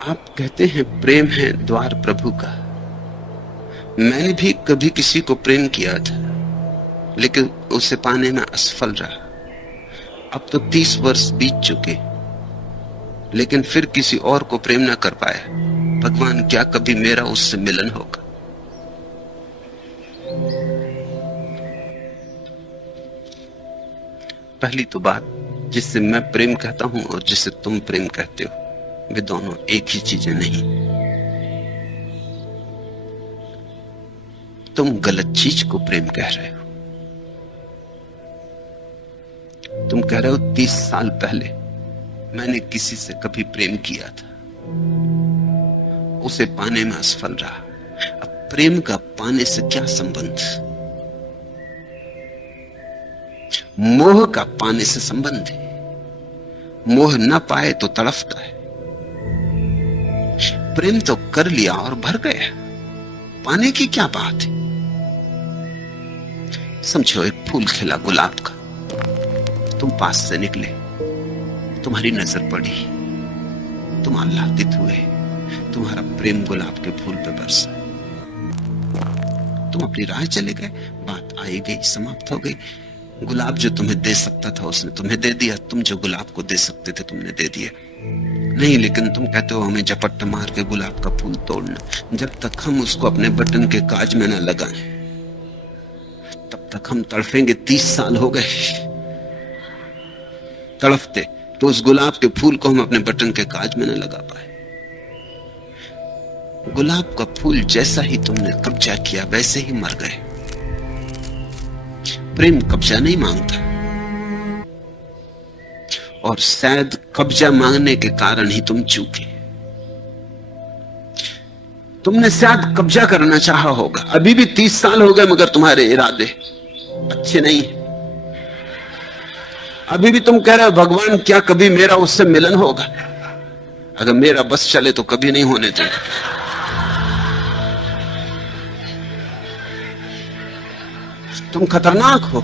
आप कहते हैं प्रेम है द्वार प्रभु का। मैंने भी कभी किसी को प्रेम किया था, लेकिन उसे पाने में असफल रहा। अब तो 30 वर्ष बीत चुके, लेकिन फिर किसी और को प्रेम न कर पाया। भगवान, क्या कभी मेरा उससे मिलन होगा? पहली तो बात, जिससे मैं प्रेम कहता हूं और जिसे तुम प्रेम कहते हो, वे दोनों एक ही चीजें नहीं। तुम गलत चीज को प्रेम कह रहे हो। तुम कह रहे हो 30 साल पहले मैंने किसी से कभी प्रेम किया था, उसे पाने में असफल रहा। अब प्रेम का पाने से क्या संबंध? मोह का पाने से संबंध है। मोह न पाए तो तड़फता है। प्रेम तो कर लिया और भर गया, पाने की क्या बात है? समझो, एक फूल खिला गुलाब का, तुम पास से निकले, तुम्हारी नजर पड़ी, तुम आह्लादित हुए, तुम्हारा प्रेम गुलाब के फूल पे बरसा, तुम अपनी राह चले गए, बात आई गई, समाप्त हो गई। गुलाब जो तुम्हें दे सकता था उसने तुम्हें दे दिया, तुम जो गुलाब को दे सकते थे तुमने दे दिया। नहीं, लेकिन तुम कहते हो हमें झपट मार के गुलाब का फूल तोड़ना। जब तक हम उसको अपने बटन के काज में न लगाएं, तब तक हम तड़फेंगे। 30 साल हो गए तड़फते, तो उस गुलाब के फूल को हम अपने बटन के काज में न लगा पाए। गुलाब का फूल जैसा ही तुमने कब्जा किया वैसे ही मर गए। प्रेम कब्जा नहीं मांगता, और शायद कब्जा मांगने के कारण ही तुम चूके। तुमने शायद कब्जा करना चाहा होगा। अभी भी 30 साल हो गए, मगर तुम्हारे इरादे अच्छे नहीं। अभी भी तुम कह रहे हो भगवान, क्या कभी मेरा उससे मिलन होगा? अगर मेरा बस चले तो कभी नहीं होने देंगे। तुम खतरनाक हो।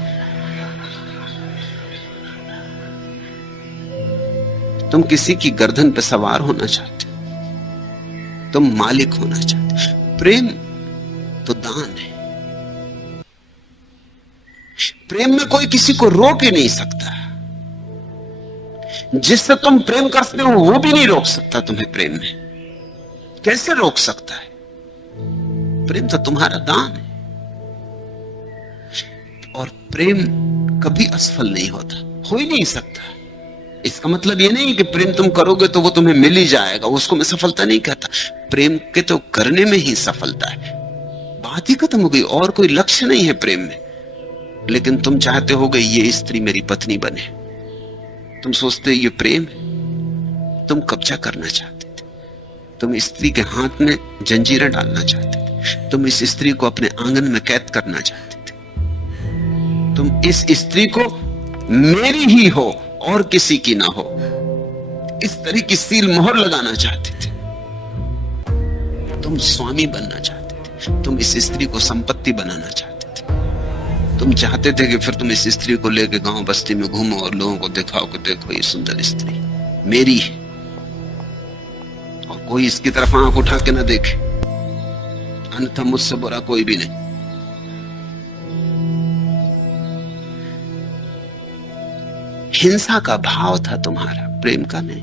तुम किसी की गर्दन पर सवार होना चाहते, तुम मालिक होना चाहते। प्रेम तो दान है। प्रेम में कोई किसी को रोक ही नहीं सकता। जिससे तुम प्रेम करते हो वो भी नहीं रोक सकता तुम्हें प्रेम में। कैसे रोक सकता है? प्रेम तो तुम्हारा दान है। और प्रेम कभी असफल नहीं होता, हो ही नहीं सकता। इसका मतलब ये नहीं कि प्रेम तुम करोगे तो वो तुम्हें मिल ही जाएगा, उसको मैं सफलता नहीं कहता। प्रेम के तो करने में ही सफलता है। बात ही खत्म हो गई, और कोई लक्ष्य नहीं है प्रेम में। लेकिन तुम चाहते हो गई ये स्त्री मेरी पत्नी बने। तुम सोचते ये प्रेम है। तुम कब्जा करना चाहते थे, तुम स्त्री के हाथ में जंजीरें डालना चाहते थे, तुम इस स्त्री को अपने आंगन में कैद करना चाहते थे, तुम इस स्त्री को मेरी ही हो और किसी की ना हो, इस तरह की सील मोहर लगाना चाहते थे। तुम स्वामी बनना चाहते थे, तुम इस स्त्री को संपत्ति बनाना चाहते थे। तुम चाहते थे कि फिर तुम इस स्त्री को लेकर गांव बस्ती में घूमो और लोगों को दिखाओ कि देखो ये सुंदर स्त्री मेरी है, और कोई इसकी तरफ आंख उठा के ना देखे, अन्यथा मुझसे बुरा कोई भी नहीं। हिंसा का भाव था तुम्हारा, प्रेम का नहीं।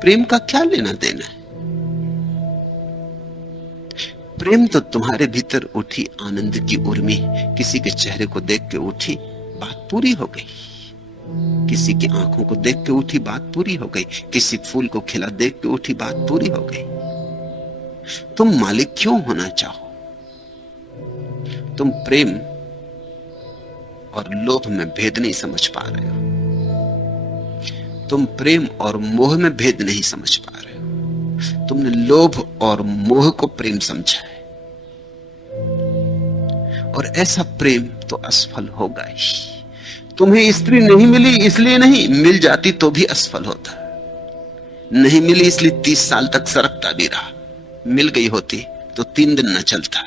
प्रेम का क्या लेना देना है? प्रेम तो तुम्हारे भीतर उठी आनंद की उर्मी, किसी के चेहरे को देख के उठी, बात पूरी हो गई। किसी की आंखों को देख के उठी, बात पूरी हो गई। किसी फूल को खिला देख के उठी, बात पूरी हो गई। तुम मालिक क्यों होना चाहो? तुम प्रेम और लोभ में भेद नहीं समझ पा रहे हो। तुम प्रेम और मोह में भेद नहीं समझ पा रहे हो। तुमने लोभ और मोह को प्रेम समझा है, और ऐसा प्रेम तो असफल होगा ही। तुम्हें स्त्री नहीं मिली इसलिए नहीं, मिल जाती तो भी असफल होता। नहीं मिली इसलिए 30 साल तक सरकता भी रहा। मिल गई होती तो 3 दिन न चलता।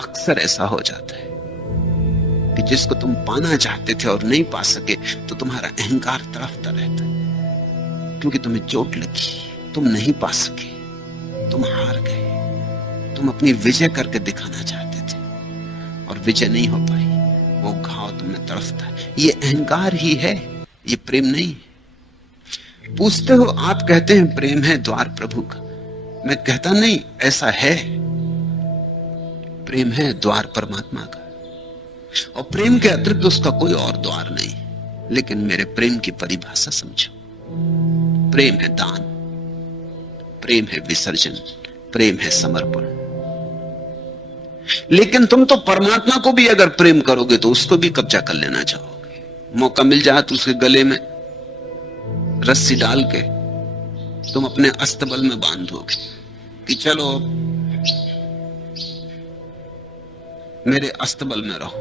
अक्सर ऐसा हो जाता है कि जिसको तुम पाना चाहते थे और नहीं पा सके, तो तुम्हारा अहंकार तड़फता रहता है। क्योंकि तुम्हें चोट लगी, तुम नहीं पा सके, तुम हार गए। तुम अपनी विजय करके दिखाना चाहते थे और विजय नहीं हो पाई। वो घाव तुम्हें तड़फता है। ये अहंकार ही है, ये प्रेम नहीं। पूछते हो, आप कहते हैं प्रेम है द्वार प्रभु का। मैं कहता नहीं, ऐसा है। प्रेम है द्वार परमात्मा का, और प्रेम के अतिरिक्त उसका कोई और द्वार नहीं। लेकिन मेरे प्रेम की परिभाषा समझो। प्रेम है दान, प्रेम है विसर्जन, प्रेम है समर्पण। लेकिन तुम तो परमात्मा को भी अगर प्रेम करोगे तो उसको भी कब्जा कर लेना चाहोगे। मौका मिल जाए तो उसके गले में रस्सी डाल के तुम अपने अस्तबल में बांध दोगे कि चलो मेरे अस्तबल में रहो,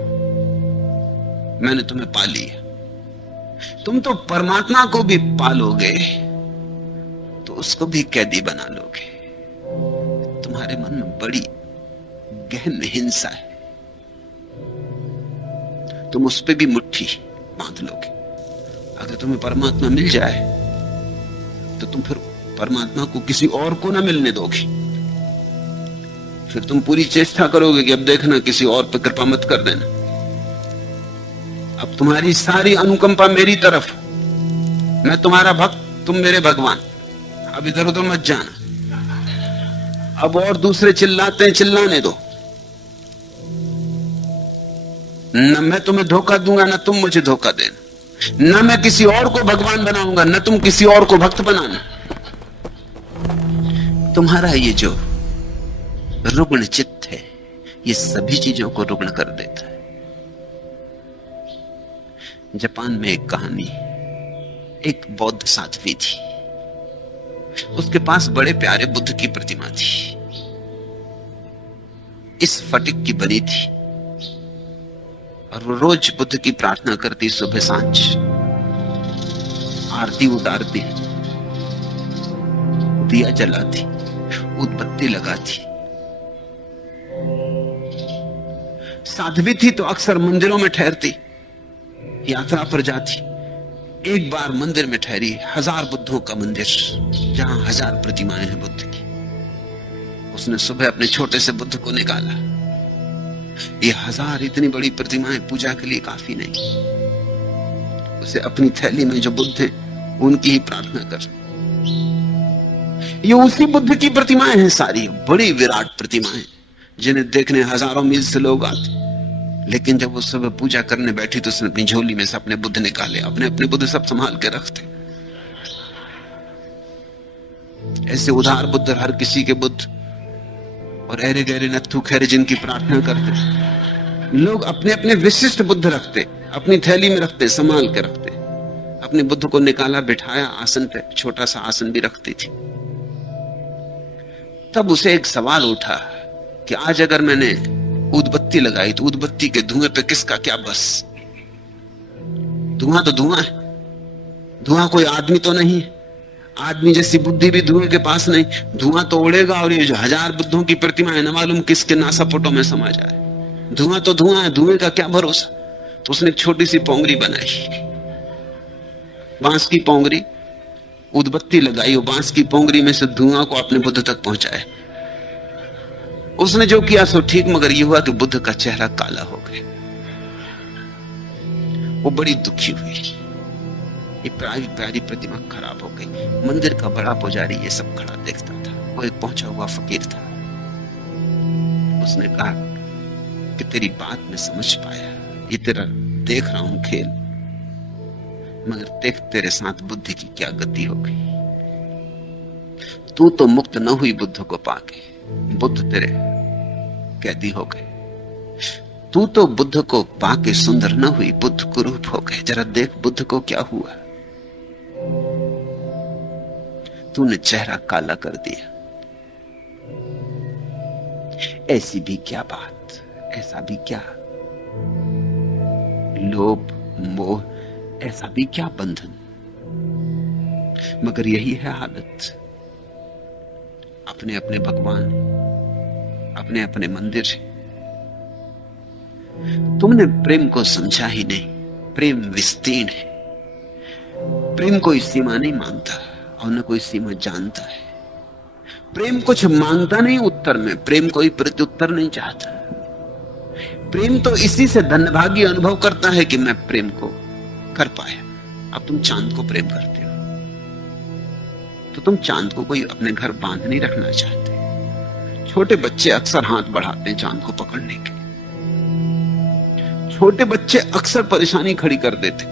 मैंने तुम्हें पा लिया। तुम तो परमात्मा को भी पालोगे तो उसको भी कैदी बना लोगे। तुम्हारे मन में बड़ी गहन हिंसा है, तुम उस पर भी मुट्ठी बांध लोगे। अगर तुम्हें परमात्मा मिल जाए तो तुम फिर परमात्मा को किसी और को ना मिलने दोगे। फिर तुम पूरी चेष्टा करोगे कि अब देखना किसी और पर कृपा मत कर देना। अब तुम्हारी सारी अनुकंपा मेरी तरफ, मैं तुम्हारा भक्त, तुम मेरे भगवान। अब इधर उधर मत जाना। अब और दूसरे चिल्लाते हैं, चिल्लाने दो। न मैं तुम्हें धोखा दूंगा, न तुम मुझे धोखा देना। न मैं किसी और को भगवान बनाऊंगा, न तुम किसी और को भक्त बनाना। तुम्हारा ये जो रुग्ण चित्त है, ये सभी चीजों को रुग्ण कर देता है। जापान में एक कहानी, एक बौद्ध साध्वी थी, उसके पास बड़े प्यारे बुद्ध की प्रतिमा थी। इस फटिक की बनी थी और वो रोज बुद्ध की प्रार्थना करती, सुबह सांझ आरती उतारती, दिया जलाती, उदबत्ती लगाती। साध्वी थी तो अक्सर मंदिरों में ठहरती, यात्रा पर जाती। एक बार मंदिर में ठहरी, 1000 बुद्धों का मंदिर, जहां 1000 प्रतिमाएं हैं बुद्ध की। उसने सुबह अपने छोटे से बुद्ध को निकाला। ये 1000 इतनी बड़ी प्रतिमाएं पूजा के लिए काफी नहीं। उसे अपनी थैली में जो बुद्ध हैं उनकी ही प्रार्थना कर। ये उसी बुद्ध की प्रतिमाएं हैं, सारी बड़ी विराट प्रतिमाएं जिन्हें देखने हजारों मील से लोग आते। लेकिन जब वो सुबह पूजा करने बैठी तो उसने अपनी झोली में से अपने बुद्ध निकाले। अपने अपने बुद्ध सब संभाल के रखते। ऐसे उधार बुद्ध, हर किसी के बुद्ध, और अरे गहरे नत्थु खैरे जिनकी प्रार्थना करते। लोग अपने अपने विशिष्ट बुद्ध रखते, अपनी थैली में रखते, संभाल के रखते। अपने बुद्ध को निकाला, बिठाया आसन पे, छोटा सा आसन भी रखती थी। तब उसे एक सवाल उठा कि आज अगर मैंने उदबत्ती लगाई तो उदबत्ती के धुएं पे किसका क्या बस। धुआं तो धुआं है, धुआं कोई आदमी तो नहीं है। आदमी जैसी बुद्धि भी धुएं के पास नहीं। धुआं तो उड़ेगा और ये जो 1000 बुद्धों की प्रतिमा है, न मालूम किसके नासापुटों में समा जाए। धुआं तो धुआं है, धुएं का क्या भरोसा। तो उसने एक छोटी सी पोंगरी बनाई, बांस की पोंगरी, उदबत्ती लगाई और बांस की पोंगरी में से धुआं को अपने बुद्ध तक पहुंचाए। उसने जो किया सो ठीक, मगर यह हुआ कि बुद्ध का चेहरा काला हो गया। वो बड़ी दुखी हुई। ये प्यारी प्यारी प्रतिमा खराब हो गई। मंदिर का बड़ा पुजारी ये सब खड़ा देखता था। वो एक पहुंचा हुआ फकीर था। उसने कहा कि तेरी बात में समझ पाया, ये तेरा देख रहा हूं खेल, मगर देख तेरे साथ बुद्धि की क्या गति हो गई। तू तो मुक्त न हुई बुद्ध को पाके, बुद्ध तेरे कैदी हो गए। तू तो बुद्ध को पाके सुंदर न हुई, बुद्ध कुरूप हो गए। जरा देख बुद्ध को क्या हुआ। तूने चेहरा काला कर दिया। ऐसी भी क्या बात, ऐसा भी क्या लोभ मोह, ऐसा भी क्या बंधन। मगर यही है हालत। अपने अपने भगवान, अपने अपने मंदिर। तुमने प्रेम को समझा ही नहीं। प्रेम विस्तीर्ण है, प्रेम कोई सीमा नहीं मानता और न कोई सीमा जानता है। प्रेम कुछ मांगता नहीं उत्तर में, प्रेम कोई प्रत्युत्तर नहीं चाहता। प्रेम तो इसी से धन्यभागी अनुभव करता है कि मैं प्रेम को कर पाया। अब तुम चांद को प्रेम करते हो तो तुम चांद को कोई अपने घर बांध नहीं रखना चाहते। छोटे बच्चे अक्सर हाथ बढ़ाते हैं चांद को पकड़ने के लिए। छोटे बच्चे अक्सर परेशानी खड़ी कर देते।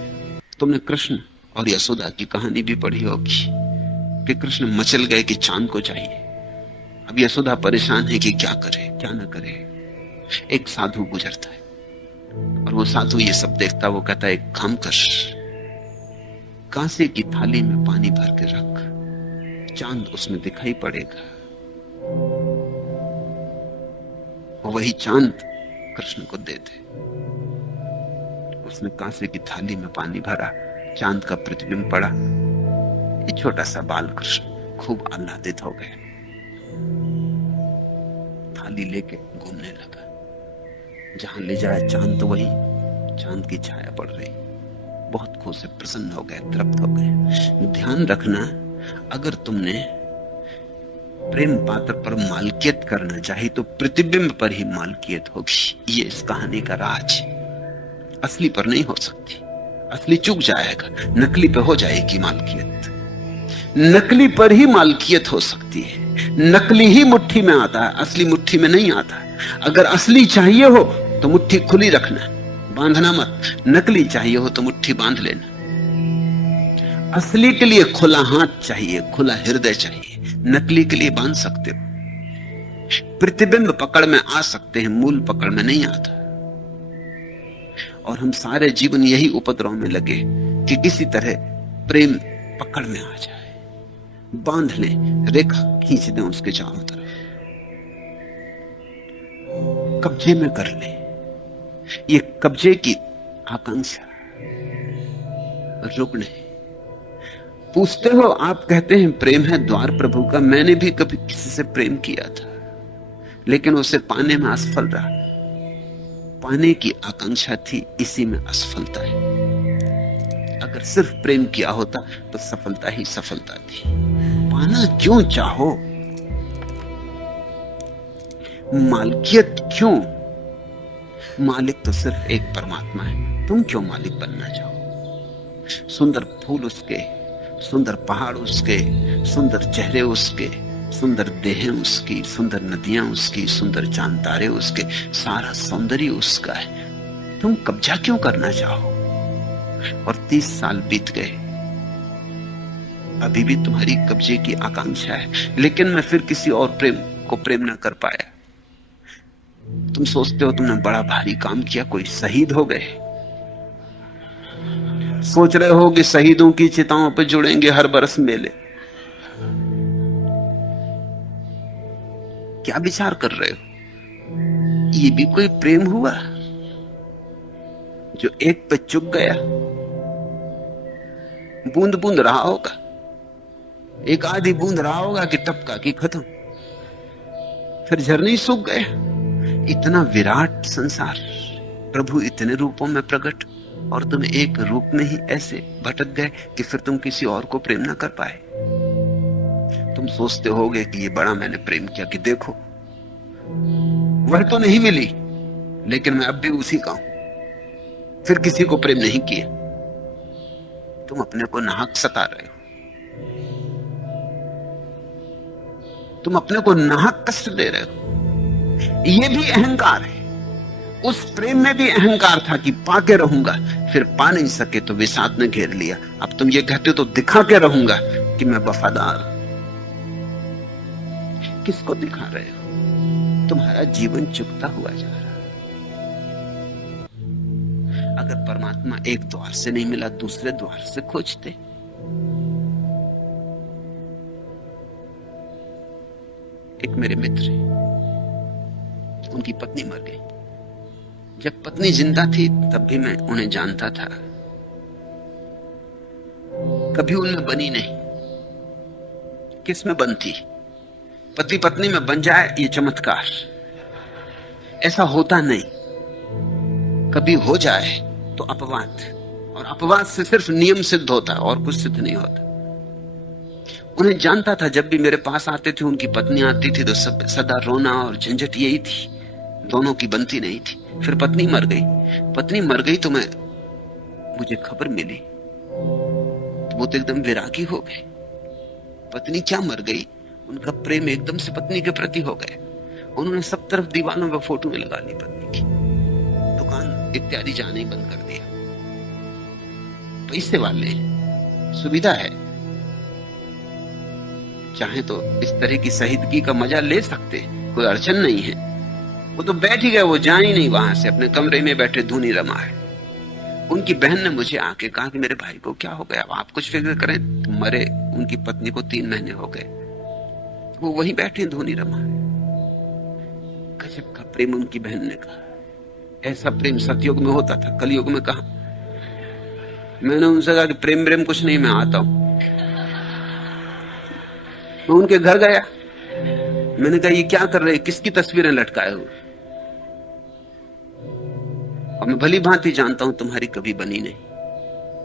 तुमने कृष्ण और यशोदा की कहानी भी पढ़ी होगी कि कृष्ण मचल गए कि चांद को चाहिए। अब यशोदा परेशान है कि क्या करे क्या ना करे। एक साधु गुजरता है और वो साधु ये सब देखता, वो कहता है एक काम कर, कांसे की थाली में पानी भर के रख, चांद उसमें दिखाई पड़ेगा। वही चांद कृष्ण को दे दे। उसने कांसे की थाली में पानी भरा, चांद का प्रतिबिंब पड़ा। ये छोटा सा बाल कृष्ण खूब आह्लादित हो गया, थाली लेके घूमने लगा। जहां ले जाए चांद तो वही चांद की छाया पड़ रही। बहुत खुश से प्रसन्न हो गए, तृप्त हो गए। ध्यान रखना, अगर तुमने प्रेम पात्र पर मालकियत करना चाहिए तो प्रतिबिंब पर ही मालकियत होगी। ये इस कहानी का राज। असली पर नहीं हो सकती, असली चूक जाएगा, नकली पे हो जाएगी मालकियत। नकली पर ही मालकियत हो सकती है। नकली ही मुट्ठी में आता है, असली मुट्ठी में नहीं आता। अगर असली चाहिए हो तो मुट्ठी खुली रखना, बांधना मत। नकली चाहिए हो तो मुट्ठी बांध लेना। असली के लिए खुला हाथ चाहिए, खुला हृदय चाहिए। नकली के लिए बांध सकते हो। प्रतिबिंब पकड़ में आ सकते हैं, मूल पकड़ में नहीं आता। और हम सारे जीवन यही उपद्रव में लगे कि किसी तरह प्रेम पकड़ में आ जाए, बांध ले, रेखा खींच दें उसके चारों तरफ, कब्जे में कर ले। ये कब्जे की आकांक्षा रुकने। पूछते हो, आप कहते हैं प्रेम है द्वार प्रभु का। मैंने भी कभी किसी से प्रेम किया था, लेकिन उसे पाने में असफल रहा। पाने की आकांक्षा थी, इसी में असफलता है। अगर सिर्फ प्रेम किया होता तो सफलता ही सफलता थी। पाना क्यों चाहो, मालकियत क्यों? मालिक तो सिर्फ एक परमात्मा है, तुम क्यों मालिक बनना चाहो? सुंदर फूल उसके, सुंदर पहाड़ उसके, सुंदर चेहरे उसके, सुंदर देहें उसकी, सुंदर नदियां उसकी, सुंदर चांद तारे उसके, सारा सौंदर्य उसका है। तुम कब्जा क्यों करना चाहो? और 30 साल बीत गए, अभी भी तुम्हारी कब्जे की आकांक्षा है। लेकिन मैं फिर किसी और प्रेम को प्रेम ना कर पाया। तुम सोचते हो तुमने बड़ा भारी काम किया, कोई शहीद हो गए। सोच रहे हो कि शहीदों की चिताओं पर जुड़ेंगे हर बरस मेले। क्या विचार कर रहे हो? ये भी कोई प्रेम हुआ जो एक पे चुक गया? बूंद बूंद रहा होगा, एक आधी बूंद रहा होगा कि टपका कि खत्म, फिर झरने सूख गए। इतना विराट संसार, प्रभु इतने रूपों में प्रकट, और तुम एक रूप में ही ऐसे भटक गए कि फिर तुम किसी और को प्रेम ना कर पाए। तुम सोचते होगे कि ये बड़ा मैंने प्रेम किया, कि देखो वह तो नहीं मिली, लेकिन मैं अब भी उसी का हूं, फिर किसी को प्रेम नहीं किया। तुम अपने को नाहक सता रहे हो, तुम अपने को नाहक कष्ट दे रहे हो। ये भी अहंकार है। उस प्रेम में भी अहंकार था कि पाके रहूंगा, फिर पा नहीं सके तो विषाद ने घेर लिया। अब तुम ये कहते हो तो दिखा के रहूंगा कि मैं वफादार। किसको दिखा रहे हो? तुम्हारा जीवन चुकता हुआ जा रहा। अगर परमात्मा एक द्वार से नहीं मिला, दूसरे द्वार से खोजते। एक मेरे मित्र, उनकी पत्नी मर गई। जब पत्नी जिंदा थी तब भी मैं उन्हें जानता था, कभी उनमें बनी नहीं। किस में बनती? पति पत्नी में बन जाए ये चमत्कार, ऐसा होता नहीं। कभी हो जाए तो अपवाद, और अपवाद से सिर्फ नियम सिद्ध होता है और कुछ सिद्ध नहीं होता। उन्हें जानता था, जब भी मेरे पास आते थे, उनकी पत्नी आती थी तो सब सदा रोना और झंझट यही थी, दोनों की बनती नहीं थी। फिर पत्नी मर गई तो मुझे खबर मिली तो वो तो एकदम विरागी हो गए। पत्नी क्या मर गई, उनका प्रेम एकदम से पत्नी के प्रति हो गया। उन्होंने सब तरफ दीवारों पर फोटो में लगा ली पत्नी की, दुकान इत्यादि जाना ही बंद कर दिया। पैसे वाले, सुविधा है, चाहे तो इस तरह की शहीदगी का मजा ले सकते, कोई अड़चन नहीं है। वो तो बैठ ही गए, वो जा ही नहीं वहां से, अपने कमरे में बैठे धूनी रमा है। उनकी बहन ने मुझे आके कहा कि मेरे भाई को क्या हो गया, आप कुछ फिक्र करें, तो मरे उनकी पत्नी को 3 महीने हो गए, वो वहीं बैठे धूनी रमा है। गजब का प्रेम, उनकी बहन ने कहा। ऐसा प्रेम सतयुग में होता था, कलयुग में कहा। मैंने उनसे कहा कि प्रेम कुछ नहीं, मैं आता हूं। मैं उनके घर गया, मैंने कहा ये क्या कर रहे, किसकी तस्वीरें लटकाए हुए? और मैं भली भांति जानता हूं तुम्हारी कभी बनी नहीं।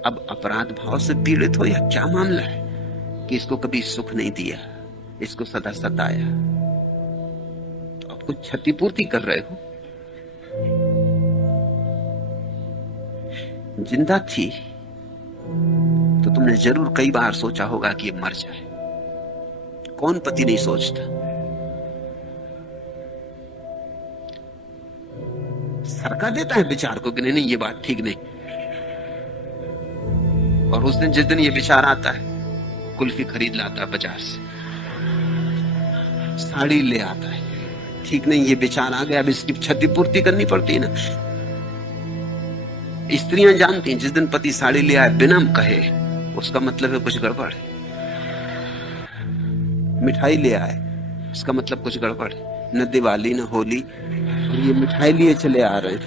अब अपराध भाव से पीड़ित हो या क्या मामला है कि इसको कभी सुख नहीं दिया, इसको सदा सताया, तो अब कुछ क्षतिपूर्ति कर रहे हो। जिंदा थी तो तुमने जरूर कई बार सोचा होगा कि ये मर जाए। कौन पति नहीं सोचता? सरका देता है विचार को कि नहीं ये बात ठीक नहीं, और उस दिन जिस दिन ये विचार आता है, कुल्फी खरीद लाता है बाजार से, साड़ी ले आता है। ठीक नहीं, ये विचार आ गया, अब इसकी क्षतिपूर्ति करनी पड़ती है ना। स्त्रियां जानती हैं, जिस दिन पति साड़ी ले आए बिना कहे, उसका मतलब है कुछ गड़बड़ है। मिठाई ले आए, इसका मतलब कुछ गड़बड़ है। न दिवाली न होली, और ये मिठाई लिए चले आ रहे हैं,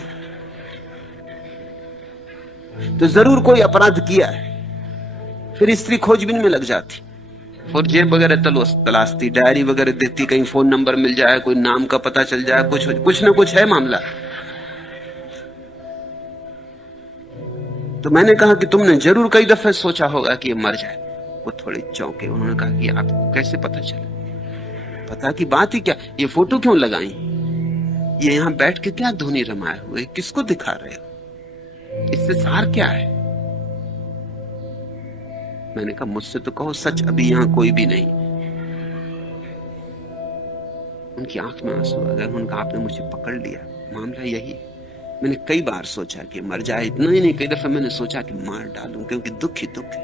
तो जरूर कोई अपराध किया है। फिर स्त्री खोजबीन में लग जाती, और जेब वगैरह तलाशती, डायरी वगैरह देखती, कहीं फोन नंबर मिल जाए, कोई नाम का पता चल जाए, कुछ ना कुछ है मामला। तो मैंने कहा कि तुमने जरूर कई दफे सोचा होगा कि ये मर जाए। वो थोड़े चौंके, उन्होंने कहा कि आपको कैसे पता चला? पता की बात ही क्या, ये फोटो क्यों लगाई, ये यहां बैठ के क्या धुनी रमाए हुए, किसको दिखा रहे हो, इससे सार क्या है? मैंने कहा मुझसे तो कहो सच, अभी यहां कोई भी नहीं। उनकी आंख में आंसू आ गए। उन्होंने कहा आपने मुझे पकड़ लिया, मामला यही है। मैंने कई बार सोचा कि मर जाए, इतना ही नहीं, कई दफा मैंने सोचा कि मार डालूं, क्योंकि दुख ही दुख है।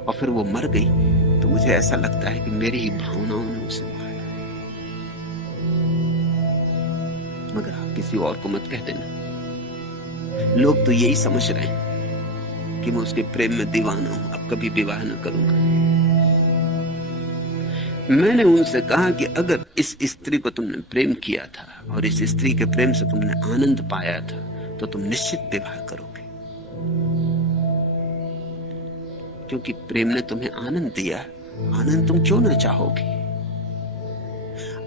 और फिर वो मर गई तो मुझे ऐसा लगता है कि मेरी ही भावनाओं ने उसे मार डाला। मगर आप किसी और को मत कह देना, लोग तो यही समझ रहे हैं कि मैं उसके प्रेम में दीवाना हूं, अब कभी विवाह न करूंगा। मैंने उनसे कहा कि अगर इस स्त्री को तुमने प्रेम किया था और इस स्त्री के प्रेम से तुमने आनंद पाया था, तो तुम निश्चित विवाह करोगे, क्योंकि प्रेम ने तुम्हें आनंद दिया। आनंद तुम क्यों ना चाहोगे?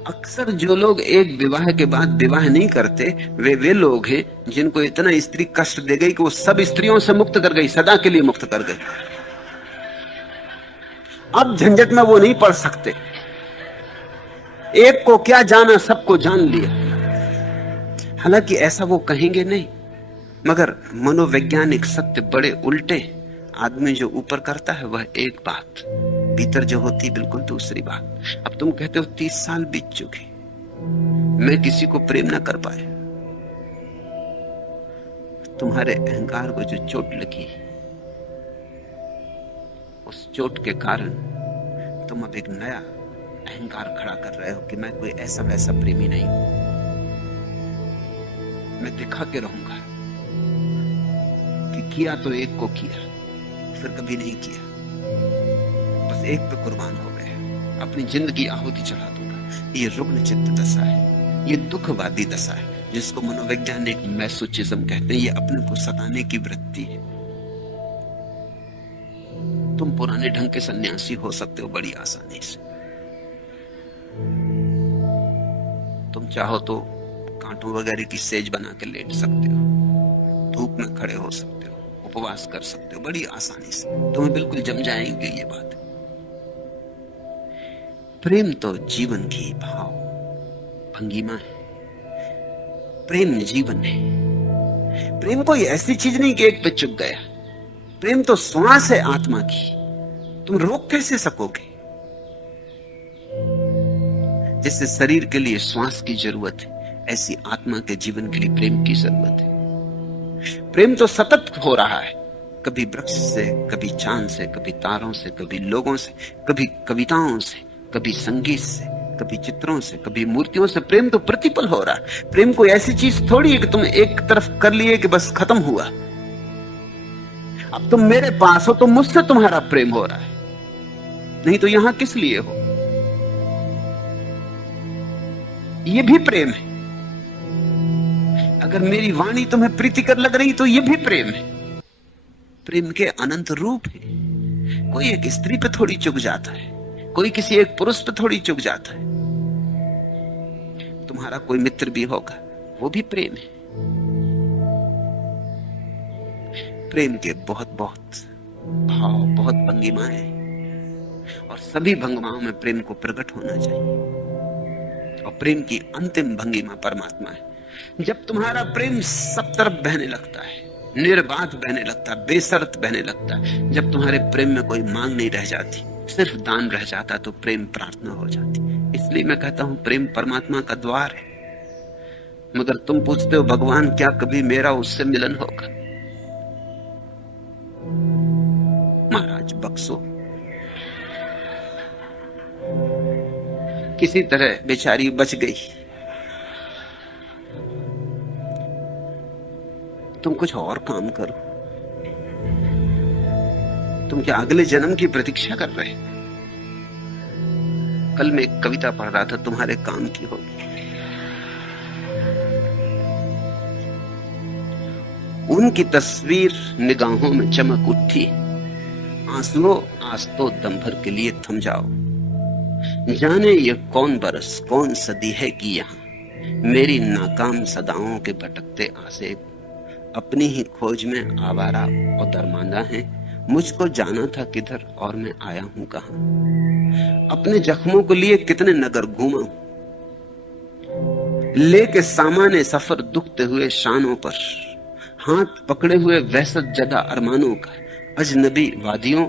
अक्सर जो लोग एक विवाह के बाद विवाह नहीं करते, वे लोग हैं जिनको इतना स्त्री कष्ट दे गई कि वो सब स्त्रियों से मुक्त कर गई, सदा के लिए मुक्त कर गई। अब झंझट में वो नहीं पड़ सकते। एक को क्या जाना, सबको जान लिया। हालांकि ऐसा वो कहेंगे नहीं, मगर मनोवैज्ञानिक सत्य बड़े उल्टे। आदमी जो ऊपर करता है वह एक बात, भीतर जो होती बिल्कुल दूसरी बात। अब तुम कहते हो 30 साल बीत चुके, मैं किसी को प्रेम ना कर पाया। तुम्हारे अहंकार को जो चोट लगी, उस चोट के कारण तुम अब एक नया अहंकार खड़ा कर रहे हो कि मैं कोई ऐसा वैसा प्रेमी नहीं हूं, मैं दिखा के रहूंगा कि किया तो एक को किया, फिर कभी नहीं किया, बस एक पे कुर्बान हो गए, अपनी जिंदगी आहुति चढ़ा दूंगा। ये रुग्ण चित्त दशा है, ये दुखवादी दशा है, जिसको मनोवैज्ञानिक मैसोचिज्म कहते हैं। ये अपने को सताने की वृत्ति है। तुम पुराने ढंग के सन्यासी हो सकते हो बड़ी आसानी से। तुम चाहो तो कांटों वगैरह की सेज बना के लेट सकते हो, धूप में खड़े हो सकते हो, उपवास कर सकते हो बड़ी आसानी से, तुम्हें बिल्कुल जम जाएंगे ये बात। प्रेम तो जीवन की भाव भंगिमा है। प्रेम जीवन है। प्रेम कोई ऐसी चीज नहीं कि एक पे चुप गया। प्रेम तो श्वास है आत्मा की। तुम रोक कैसे सकोगे? जैसे शरीर के लिए श्वास की जरूरत है, ऐसी आत्मा के जीवन के लिए प्रेम की जरूरत है। प्रेम तो सतत हो रहा है, कभी वृक्ष से, कभी चांद से, कभी तारों से, कभी लोगों से, कभी कविताओं से, कभी संगीत से, कभी चित्रों से, कभी मूर्तियों से। प्रेम तो प्रतिपल हो रहा है। प्रेम कोई ऐसी चीज थोड़ी है कि तुम एक तरफ कर लिए कि बस खत्म हुआ। अब तुम मेरे पास हो तो मुझसे तुम्हारा प्रेम हो रहा है, नहीं तो यहां किस लिए हो? ये भी प्रेम है। अगर मेरी वाणी तुम्हें प्रीतिकर लग रही तो ये भी प्रेम है। प्रेम के अनंत रूप है। कोई एक स्त्री पे थोड़ी चुक जाता है, कोई किसी एक पुरुष पे थोड़ी चुक जाता है। तुम्हारा कोई मित्र भी होगा, वो भी प्रेम है। प्रेम के बहुत बहुत भाव, बहुत भंगिमाएं हैं, और सभी भंगिमाओं में प्रेम को प्रकट होना चाहिए। और प्रेम की अंतिम भंगिमा परमात्मा है। जब तुम्हारा प्रेम सब तरफ बहने लगता है, निर्बाध बहने लगता है, बेशर्त बहने लगता है, जब तुम्हारे प्रेम में कोई मांग नहीं रह जाती, सिर्फ दान रह जाता, तो प्रेम प्रार्थना हो जाती। इसलिए मैं कहता हूं प्रेम परमात्मा का द्वार है। मगर तुम पूछते हो भगवान क्या कभी मेरा उससे मिलन होगा? महाराज बख्शो। किसी तरह बेचारी बच गई। तुम कुछ और काम करो। तुम क्या अगले जन्म की प्रतीक्षा कर रहे? कल मैं एक कविता पढ़ रहा था, तुम्हारे काम की होगी। उनकी तस्वीर निगाहों में चमक उठी, आंसुओं आज तो दम भर के लिए थम जाओ। जाने ये कौन बरस, कौन सदी है कि यहाँ मेरी नाकाम सदाओं के भटकते आसे अपनी ही खोज में आवारा और दरमांदा है। मुझको जाना था किधर और मैं आया हूं कहां। अपने जख्मों को लिए कितने नगर घूमा, लेके सामाने सफर दुखते हुए शानों पर, हाथ पकड़े हुए वहशत जदा अरमानों का, अजनबी वादियों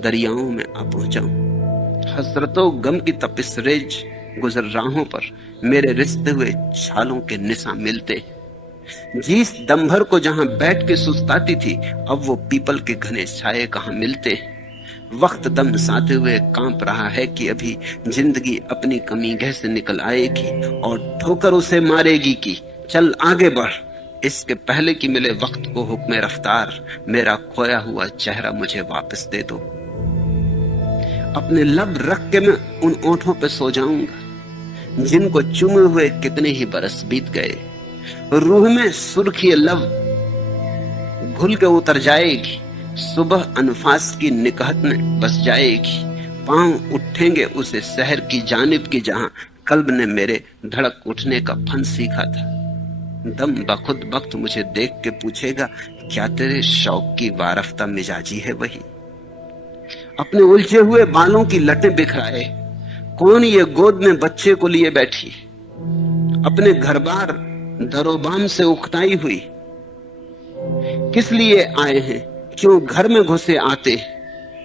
दरियाओं में आ पहुंचा। हसरतों गम की तपिश रेज गुजर राहों पर मेरे रिश्ते हुए छालों के निशा मिलते। जिस दम भर को जहां बैठ के सुस्ताती थी, अब वो पीपल के घने छाये कहां मिलते। वक्त दम साधे हुए कांप रहा है कि अभी जिंदगी अपनी कमीगह से निकल आएगी और ठोकर उसे मारेगी कि चल आगे बढ़, इसके पहले कि मिले वक्त को हुक्म रफ्तार, मेरा खोया हुआ चेहरा मुझे वापस दे दो। अपने लब रख के मैं उन ओंठों पे सो जाऊंगा जिनको चूमे हुए कितने ही बरस बीत गए। रूह में सुर्खी लब घुल के उतर जाएगी, सुबह अनफास की निकहत में बस जाएगी। पांव उठेंगे उसे शहर की जानिब की जहां कल्ब ने मेरे धड़क उठने का फन सीखा था। दम बखुद वक्त मुझे देख के पूछेगा, क्या तेरे शौक की वारफ्ता मिजाजी है वही? अपने उलझे हुए बालों की लटें बिखराए कौन ये गोद में बच्चे को लिए बैठी, अपने घर बार दरोबाम से उकताई हुई। किस लिए आए हैं, क्यों घर में घुसे आते?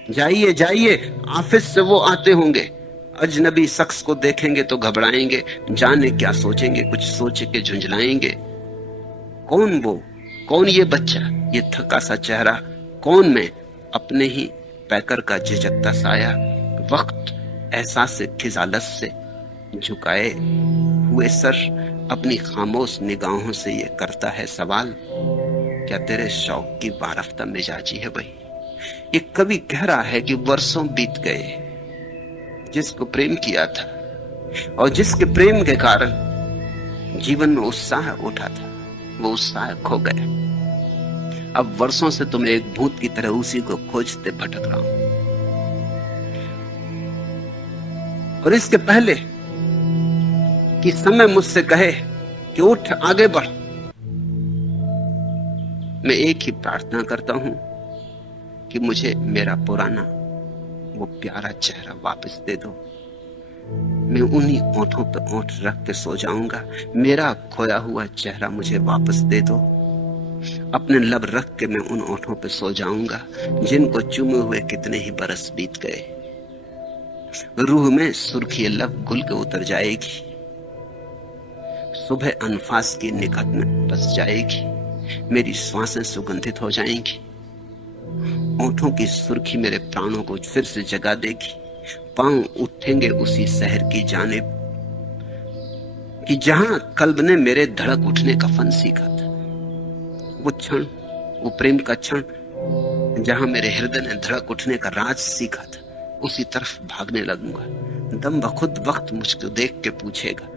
जाइए जाइए, ऑफिस से वो आते होंगे। अजनबी शख्स को देखेंगे तो घबराएंगे, जाने क्या सोचेंगे, कुछ सोच के झुंझलाएंगे। कौन वो, कौन ये बच्चा, ये थका सा चेहरा, कौन मैं? अपने ही पैकर का झिझकता साया, वक्त एहसास से खिजालत से झुकाए हुए सर अपनी खामोश निगाहों से ये करता है सवाल, क्या तेरे शौक की वारफ्ता मिजाजी है वही? ये कवि कह रहा है कि वर्षों बीत गए, जिसको प्रेम किया था और जिसके प्रेम के कारण जीवन में उत्साह उठा था, वो उत्साह खो गया। अब वर्षों से तुम एक भूत की तरह उसी को खोजते भटक रहा हूं। और इसके पहले कि समय मुझसे कहे कि उठ आगे बढ़, मैं एक ही प्रार्थना करता हूं कि मुझे मेरा पुराना वो प्यारा चेहरा वापस दे दो, मैं उन्हीं ओंठों पे ओंठ रख के सो जाऊंगा। मेरा खोया हुआ चेहरा मुझे वापस दे दो, अपने लब रख के मैं उन ओंठों पे सो जाऊंगा जिनको चूमे हुए कितने ही बरस बीत गए। रूह में सुर्खी लब घुल के उतर जाएगी, सुबह अनफास की निकट में बस जाएगी, मेरी श्वासें सुगंधित हो जाएंगी, ओंठों की सुर्खी मेरे प्राणों को फिर से जगा देगी। पांव उठेंगे उसी शहर की जानिब कि जहां कल्ब ने मेरे धड़क उठने का फन सीखा था। वो क्षण, वो प्रेम का क्षण जहां मेरे हृदय ने धड़क उठने का राज सीखा था, उसी तरफ भागने लगूंगा। दम बखुद वक्त मुझको देख के पूछेगा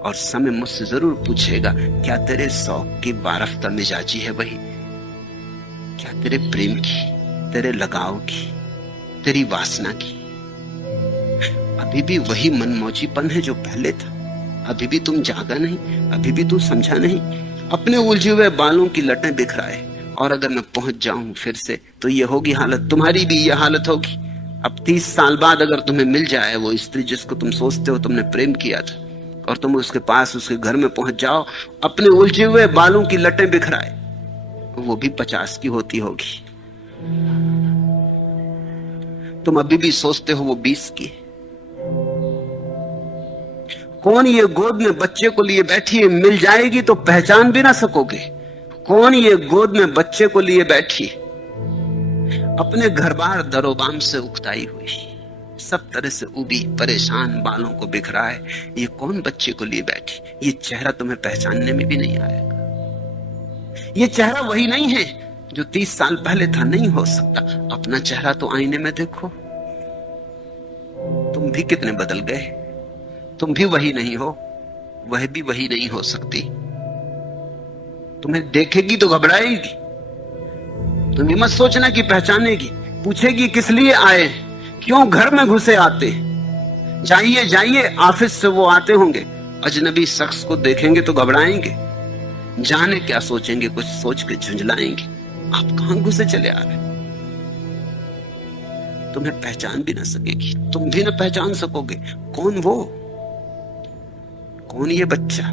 और समय मुझसे जरूर पूछेगा, क्या तेरे शौक की बारफ्ता मिजाजी है वही? क्या तेरे प्रेम की, तेरे लगाव की, तेरी वासना की अभी भी वही मनमौजीपन है जो पहले था? अभी भी तुम जागा नहीं? अभी भी तू समझा नहीं? अपने उलझे हुए बालों की लटें बिखराए, और अगर मैं पहुंच जाऊं फिर से तो ये होगी हालत, तुम्हारी भी ये हालत होगी। अब 30 साल बाद अगर तुम्हें मिल जाए वो स्त्री जिसको तुम सोचते हो तुमने प्रेम किया था, और तुम उसके पास, उसके घर में पहुंच जाओ अपने उलझे हुए बालों की लटें बिखराए, वो भी 50 की होती होगी। तुम अभी भी सोचते हो वो 20 की। कौन ये गोद में बच्चे को लिए बैठी है, मिल जाएगी तो पहचान भी ना सकोगे। कौन ये गोद में बच्चे को लिए बैठी है, अपने घर बार दरोबाम से उकताई हुई, सब तरह से उबी परेशान बालों को बिखराए, ये कौन बच्चे को लिए बैठी? ये चेहरा तुम्हें पहचानने में भी नहीं आएगा। ये चेहरा वही नहीं है जो 30 साल पहले था, नहीं हो सकता। अपना चेहरा तो आईने में देखो, तुम भी कितने बदल गए। तुम भी वही नहीं हो, वह भी वही नहीं हो सकती। तुम्हें देखेगी तो घबराएगी, तुम ये मत सोचना कि पहचानेगी। पूछेगी किस लिए आए, क्यों घर में घुसे आते? जाइए जाइए, ऑफिस से वो आते होंगे, अजनबी शख्स को देखेंगे तो घबराएंगे, जाने क्या सोचेंगे, कुछ सोच के झुंझलाएंगे। आप कहां घुसे चले आ रहे? तुम्हें पहचान भी ना सकेगी, तुम भी ना पहचान सकोगे। कौन वो, कौन ये बच्चा,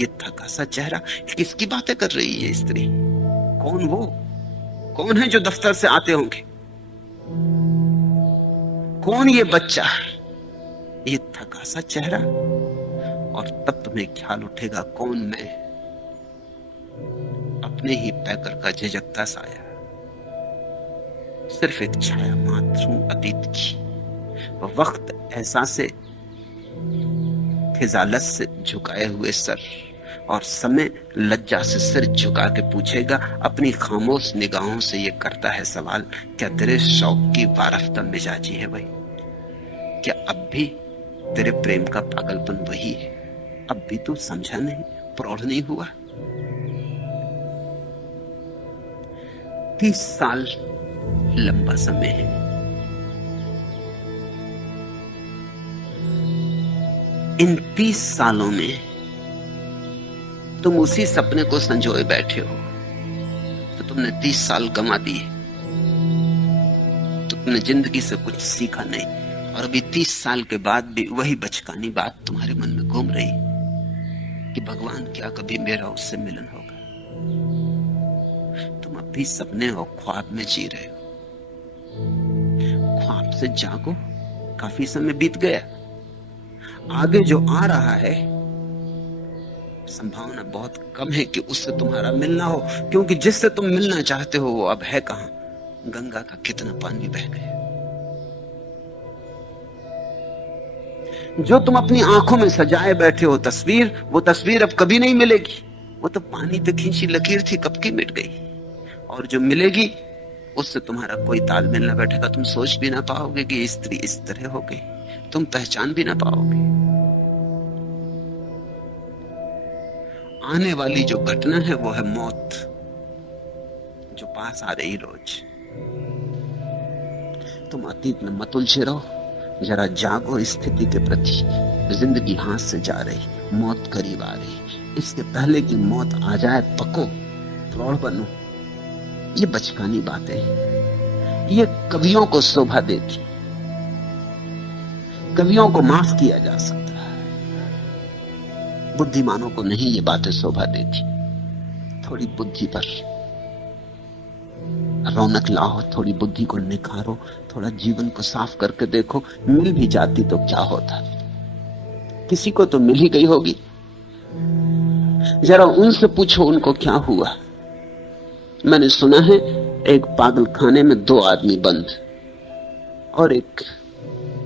ये थका सा चेहरा, किसकी बातें कर रही है स्त्री? कौन वो, कौन है जो दफ्तर से आते होंगे? कौन ये बच्चा, ये थका सा चेहरा? और तब तुम्हें ख्याल उठेगा, कौन मैं? अपने ही पैकर का झिझकता साया, सिर्फ एक छाया मात्र हूं अतीत की। वक्त एहसासे खिजालत से झुकाए हुए सर, और समय लज्जा से सिर झुका के पूछेगा अपनी खामोश निगाहों से ये करता है सवाल, क्या तेरे शौक की वारफ्ता मिजाजी है वही? क्या अब भी तेरे प्रेम का पागलपन वही है? अब भी तू समझा नहीं, प्रौढ़ नहीं हुआ? 30 साल लंबा समय है। इन 30 सालों में तुम उसी सपने को संजोए बैठे हो, तो तुमने 30 साल गंवा दिए, तो तुमने जिंदगी से कुछ सीखा नहीं, और अभी 30 साल के बाद भी वही बचकानी बात तुम्हारे मन में घूम रही कि भगवान क्या कभी मेरा उससे मिलन होगा। तुम अब भी सपने और ख्वाब में जी रहे हो। ख्वाब से जागो, काफी समय बीत गया, आगे जो आ रहा है संभावना बहुत कम है कि उससे तुम्हारा मिलना हो, क्योंकि जिससे तुम मिलना चाहते हो वो अब है कहां? गंगा का कितना पानी बह गया। जो तुम अपनी आंखों में सजाए बैठे हो तस्वीर, वो तस्वीर अब कभी नहीं मिलेगी। वो तो पानी पे खींची लकीर थी, कब की मिट गई। और जो मिलेगी उससे तुम्हारा कोई तालमेल ना बैठेगा। तुम सोच भी ना पाओगे कि स्त्री इस तरह हो गई, तुम पहचान भी ना पाओगे। आने वाली जो घटना है वो है मौत, जो पास आ रही रोज। तुम अतीत में मत उलझे रहो, जरा जागो स्थिति के प्रति। जिंदगी हाथ से जा रही, मौत करीब आ रही। इसके पहले कि मौत आ जाए पको, प्रौढ़ बनो। ये बचकानी बातें हैं, ये कवियों को शोभा देती। कवियों को माफ किया जा सकता है, बुद्धिमानों को नहीं ये बातें शोभा देती। थोड़ी बुद्धि पर रौनक लाओ, थोड़ी बुद्धि को निखारो, थोड़ा जीवन को साफ करके देखो। मिल भी जाती तो क्या होता, किसी को तो मिल ही गई होगी। जरा उनसे पूछो उनको क्या हुआ। मैंने सुना है एक पागल खाने में 2 आदमी बंद और एक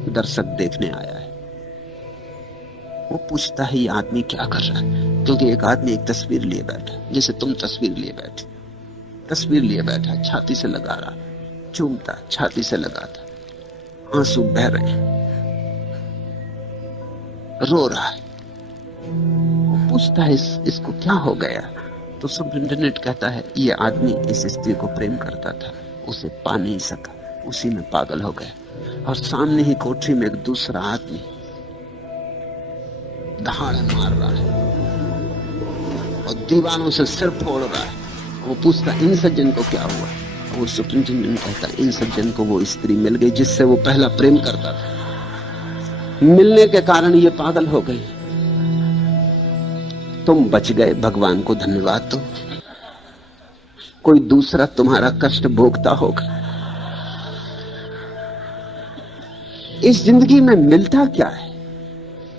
दर्शक देखने आया है। वो पूछता है ये आदमी क्या कर रहा है, क्योंकि एक आदमी एक तस्वीर लिए बैठा, जैसे तुम तस्वीर लिए बैठे, तस्वीर लिए बैठा, छाती से लगा रहा, चूमता, छाती से लगाता, आंसू बह रहे हैं, रो रहा है। वो पूछता है इसको क्या हो गया, तो सुपरिंटेंडेंट कहता है ये आदमी इस स्त्री को प्रेम करता था, उसे पा नहीं सका, उसी में पागल हो गया। और सामने ही कोठरी में एक दूसरा आदमी दहाड़ मार रहा है और दीवारों से सिर फोड़ रहा है। वो पूछता इन सज्जन को क्या हुआ। वो सुपरिंटेंडेंट कहता इन सज्जन को वो स्त्री मिल गई जिससे वो पहला प्रेम करता था, मिलने के कारण ये पागल हो गई। तुम बच गए, भगवान को धन्यवाद दो। कोई दूसरा तुम्हारा कष्ट भोगता होगा। इस जिंदगी में मिलता क्या है,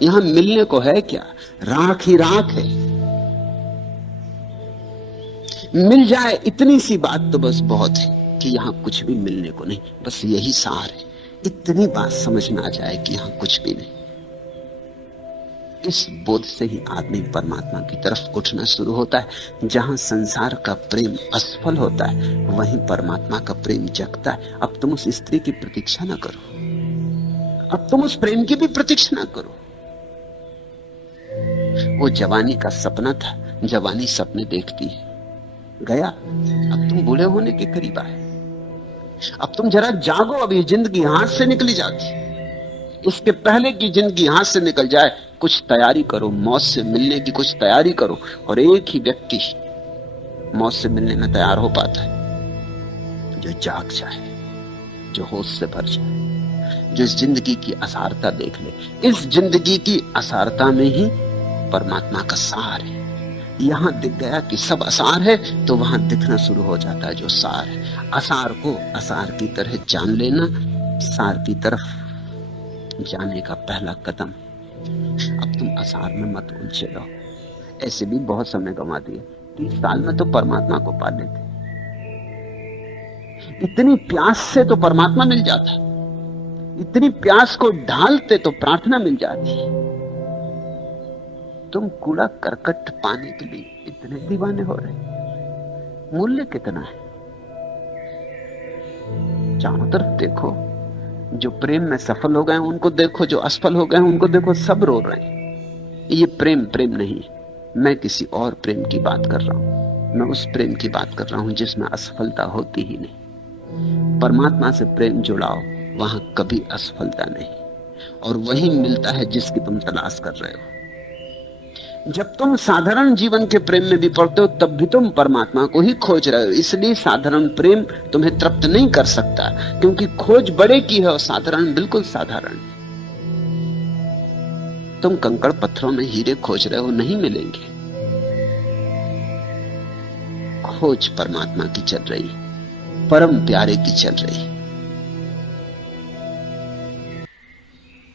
यहां मिलने को है क्या, राख ही राख है। मिल जाए इतनी सी बात तो बस बहुत है कि यहां कुछ भी मिलने को नहीं, बस यही सार है। इतनी बात समझ में आ जाए कि यहां कुछ भी नहीं, इस बोध से ही आदमी परमात्मा की तरफ उठना शुरू होता है। जहां संसार का प्रेम असफल होता है वहीं परमात्मा का प्रेम जगता है। अब तुम उस स्त्री की प्रतीक्षा ना करो, अब तुम उस प्रेम की भी प्रतीक्षा ना करो। वो जवानी का सपना था, जवानी सपने देखती है, गया। अब तुम बूढ़े होने के करीब आए, अब तुम जरा जागो। अब ये जिंदगी हाथ से निकली जाती, इसके पहले की जिंदगी हाथ से निकल जाए। कुछ तैयारी करो, मौत से मिलने की कुछ तैयारी करो। और एक ही व्यक्ति मौत से मिलने में तैयार हो पाता है जो जाग जाए, जो होश से भर जाए, जो इस जिंदगी की असारता देख ले। इस जिंदगी की असारता में ही परमात्मा का सार है। यहां दिख गया कि सब असार है, तो वहां दिखना शुरू हो जाता है जो सार है। असार को असार की तरह जान लेना सार की तरफ जाने का पहला कदम। अब तुम असार में मत उलझे रहो। ऐसे भी बहुत समय गंवा दिए, 30 साल में तो परमात्मा को पा लेते। इतनी प्यास से तो परमात्मा मिल जाता, इतनी प्यास को ढालते तो प्रार्थना मिल जाती। तुम कूड़ा करकट पाने के लिए इतने दीवाने हो रहे, मूल्य कितना है। चारों तरफ देखो, जो प्रेम में सफल हो गए उनको देखो, जो असफल हो गए उनको देखो, सब रो रहे हैं। ये प्रेम प्रेम नहीं, मैं किसी और प्रेम की बात कर रहा हूं। मैं उस प्रेम की बात कर रहा हूं जिसमें असफलता होती ही नहीं। परमात्मा से प्रेम जुड़ाओ, वहां कभी असफलता नहीं, और वही मिलता है जिसकी तुम तलाश कर रहे हो। जब तुम साधारण जीवन के प्रेम में भी पड़ते हो तब भी तुम परमात्मा को ही खोज रहे हो। इसलिए साधारण प्रेम तुम्हें तृप्त नहीं कर सकता, क्योंकि खोज बड़े की है और साधारण बिल्कुल साधारण। तुम कंकड़ पत्थरों में हीरे खोज रहे हो, नहीं मिलेंगे। खोज परमात्मा की चल रही, परम प्यारे की चल रही,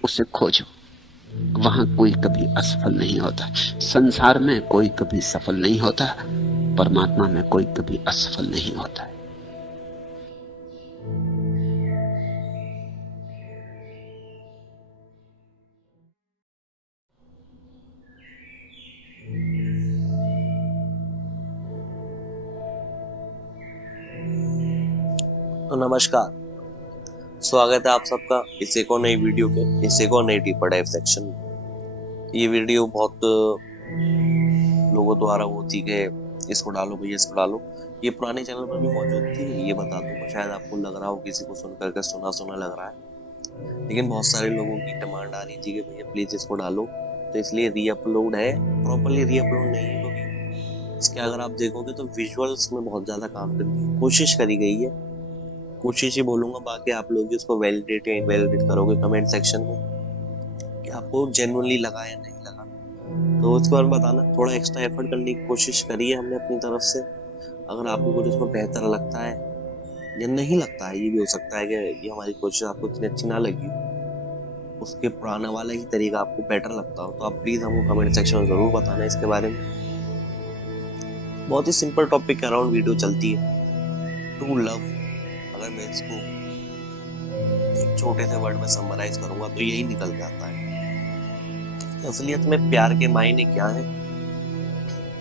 उसे खोजो। वहां कोई कभी असफल नहीं होता। संसार में कोई कभी सफल नहीं होता, परमात्मा में कोई कभी असफल नहीं होता। तो नमस्कार, स्वागत है आप सबका इस एक और नई वीडियो के, इस एक और नई डीपर डाइव सेक्शन में। ये वीडियो बहुत लोगों द्वारा वो थी कि इसको डालो भैया, इसको डालो। ये पुराने चैनल पर भी मौजूद थी, ये बता दूं। शायद आपको लग रहा हो, किसी को सुनकर के सुना सुना लग रहा है, लेकिन बहुत सारे लोगों की डिमांड आ रही थी कि भैया प्लीज इसको डालो, तो इसलिए रीअपलोड है। प्रॉपरली रीअपलोड नहीं है, क्योंकि इसके अगर आप देखोगे तो विजुअल्स में बहुत ज्यादा काम करने की कोशिश करी गई है। कोशिश ही बोलूंगा, बाकी आप लोग इसको वैलिडेट या इनवैलिडेट करोगे कमेंट सेक्शन में। कि आपको जेन्युइनली लगा या नहीं लगा। तो उसके बारे में बताना, थोड़ा एक्स्ट्रा एफर्ट करने की कोशिश करिए हमने अपनी तरफ से। अगर आपको कुछ उसमें बेहतर लगता है या नहीं लगता है, ये भी हो सकता है कि ये हमारी कोशिश आपको इतनी अच्छी ना लगी हो, उसके पुराना वाला ही तरीका आपको बेटर लगता हो, तो आप प्लीज हमको कमेंट सेक्शन में जरूर बताना इसके बारे में। बहुत ही सिंपल टॉपिक के अराउंड वीडियो चलती है, टू लव। अगर मैं इसको एक छोटे से वर्ड में समराइज करूंगा तो यही निकल के आता है असलियत में प्यार के मायने क्या है,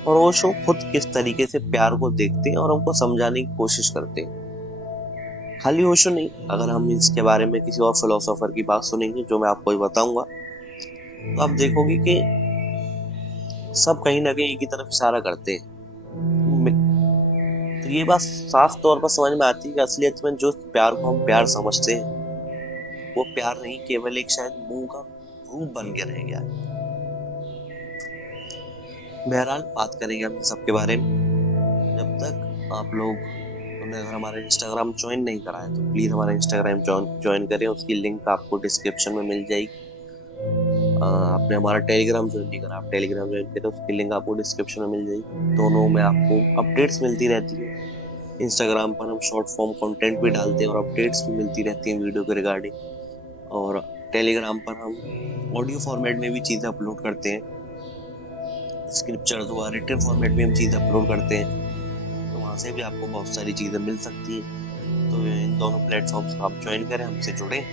और वो शो खुद किस तरीके से प्यार को देखते हैं और हमको समझाने की कोशिश करते हैं। खाली ओशो नहीं, अगर हम इसके बारे में किसी और फिलोसोफर की बात सुनेंगे जो मैं आपको बताऊंगा, तो आप देखोगे कि सब कहीं ना कहीं एक ही तरफ इशारा करते हैं। तो ये बात साफ तौर पर समझ में आती है कि असलियत में जो प्यार को हम प्यार समझते हैं, वो प्यार नहीं, केवल एक शायद मुंह का रूप बन के रह गया है। बहरहाल बात करेंगे हम सबके बारे में। जब तक आप लोग ने अगर हमारा इंस्टाग्राम ज्वाइन नहीं करा है, तो प्लीज हमारा इंस्टाग्राम ज्वाइन करें, उसकी लिंक आपको डिस्क्रिप्शन में मिल जाएगी। आपने हमारा टेलीग्राम ज्वाइन नहीं करा, आप टेलीग्राम ज्वाइन करें, उसकी लिंक आपको डिस्क्रिप्शन में मिल जाएगी। दोनों में आपको अपडेट्स मिलती रहती है। इंस्टाग्राम पर हम शॉर्ट फॉर्म कंटेंट भी डालते हैं और अपडेट्स भी मिलती रहती हैं वीडियो के रिगार्डिंग, और टेलीग्राम पर हम ऑडियो फॉर्मेट में भी चीजें अपलोड करते हैं, स्क्रिप्चर हुआ, रिटन फॉर्मेट में हम चीजें अपलोड करते हैं, तो वहां से भी आपको बहुत सारी चीजें मिल सकती हैं। तो इन दोनों प्लेटफॉर्म्स को आप ज्वाइन करें, हमसे जुड़ें।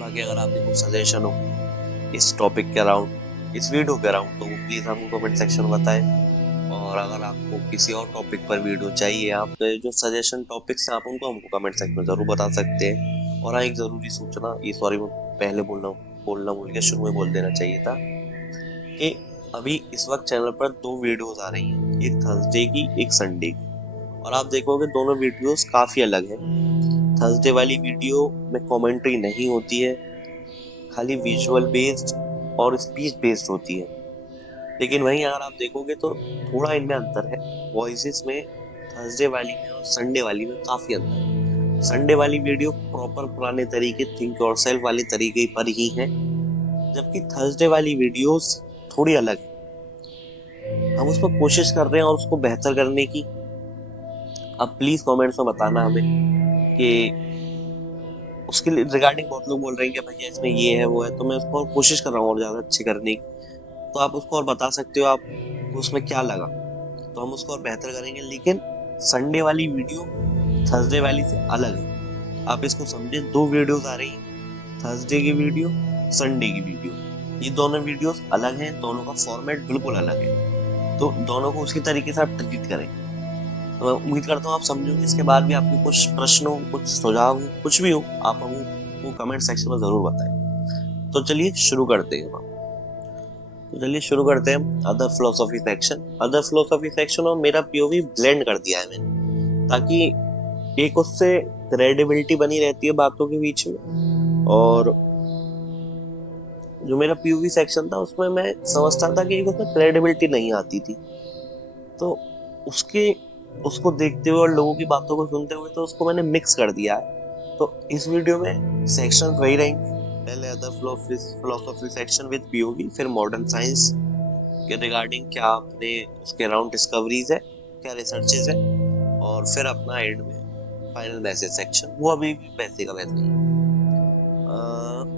बाकी अगर आपके कुछ सजेशन हो इस टॉपिक के अराउंड, इस वीडियो के अराउंड, तो वो प्लीज हमको कमेंट सेक्शन में बताएं। और अगर आपको किसी और टॉपिक पर वीडियो चाहिए, आपके जो सजेशन टॉपिक्स हैं आप उनको हमको कमेंट सेक्शन में जरूर बता सकते हैं। और हाँ, एक जरूरी सूचना, ये सॉरी मैं पहले बोलना भूल गया, शुरू में बोल देना चाहिए था कि अभी इस वक्त चैनल पर 2 वीडियोस आ रही हैं, एक थर्सडे की, एक संडे की। और आप देखोगे दोनों वीडियोस काफी अलग हैं। थर्सडे वाली वीडियो में कमेंट्री नहीं होती है, खाली विजुअल बेस्ड और स्पीच बेस्ड होती है। लेकिन वहीं अगर आप देखोगे तो थोड़ा इनमें अंतर है, वॉइसेस में थर्सडे वाली में और संडे वाली में काफी अंतर है। संडे वाली वीडियो प्रॉपर पुराने तरीके थिंक योरसेल्फ वाले तरीके पर ही है, जबकि थर्सडे वाली वीडियोस थोड़ी अलग है। हम उसमें कोशिश कर रहे हैं और उसको बेहतर करने की। अब प्लीज कमेंट्स में बताना हमें कि उसके रिगार्डिंग बहुत लोग बोल रहे हैं कि भैया इसमें ये है वो है, तो मैं उसको और कोशिश कर रहा हूँ और ज्यादा अच्छी करने की। तो आप उसको और बता सकते हो आपको उसमें क्या लगा, तो हम उसको और बेहतर करेंगे। लेकिन संडे वाली वीडियो थर्सडे वाली से अलग है, आप इसको समझे। 2 वीडियोस आ रही हैं, थर्सडे की वीडियो, संडे की वीडियो। ये दोनों वीडियोस अलग हैं, दोनों का फॉर्मेट बिल्कुल अलग है, तो दोनों को उसी तरीके से आप ट्रीट करें। तो मैं उम्मीद करता हूँ आप समझोगे। इसके बाद भी आपके कुछ प्रश्न हो, कुछ सुझाव हो, कुछ भी हो, आप हमको कमेंट सेक्शन में जरूर बताएं। तो चलिए शुरू करते हैं। Other philosophy section. Other philosophy section और मेरा पीओवी ब्लेंड कर दिया है मैंने, ताकि एक उससे क्रेडिबिलिटी बनी रहती है बातों के बीच में। और जो मेरा पीओवी सेक्शन था उसमें मैं समझता था कि एक उसमें क्रेडिबिलिटी नहीं आती थी, तो उसके उसको देखते हुए और लोगों की बातों को सुनते हुए तो उसको मैंने मिक्स कर दिया है। तो इस वीडियो में सेक्शन वही रहेंगे, पहले other philosophy section with POV, फिर मॉडर्न साइंस के रिगार्डिंग क्या अपने उसके अराउंड डिस्कवरीज है, क्या रिसर्चेज है, और फिर अपना एंड में फाइनल मैसेज सेक्शन, वो अभी भी वैसे का वैसे ही।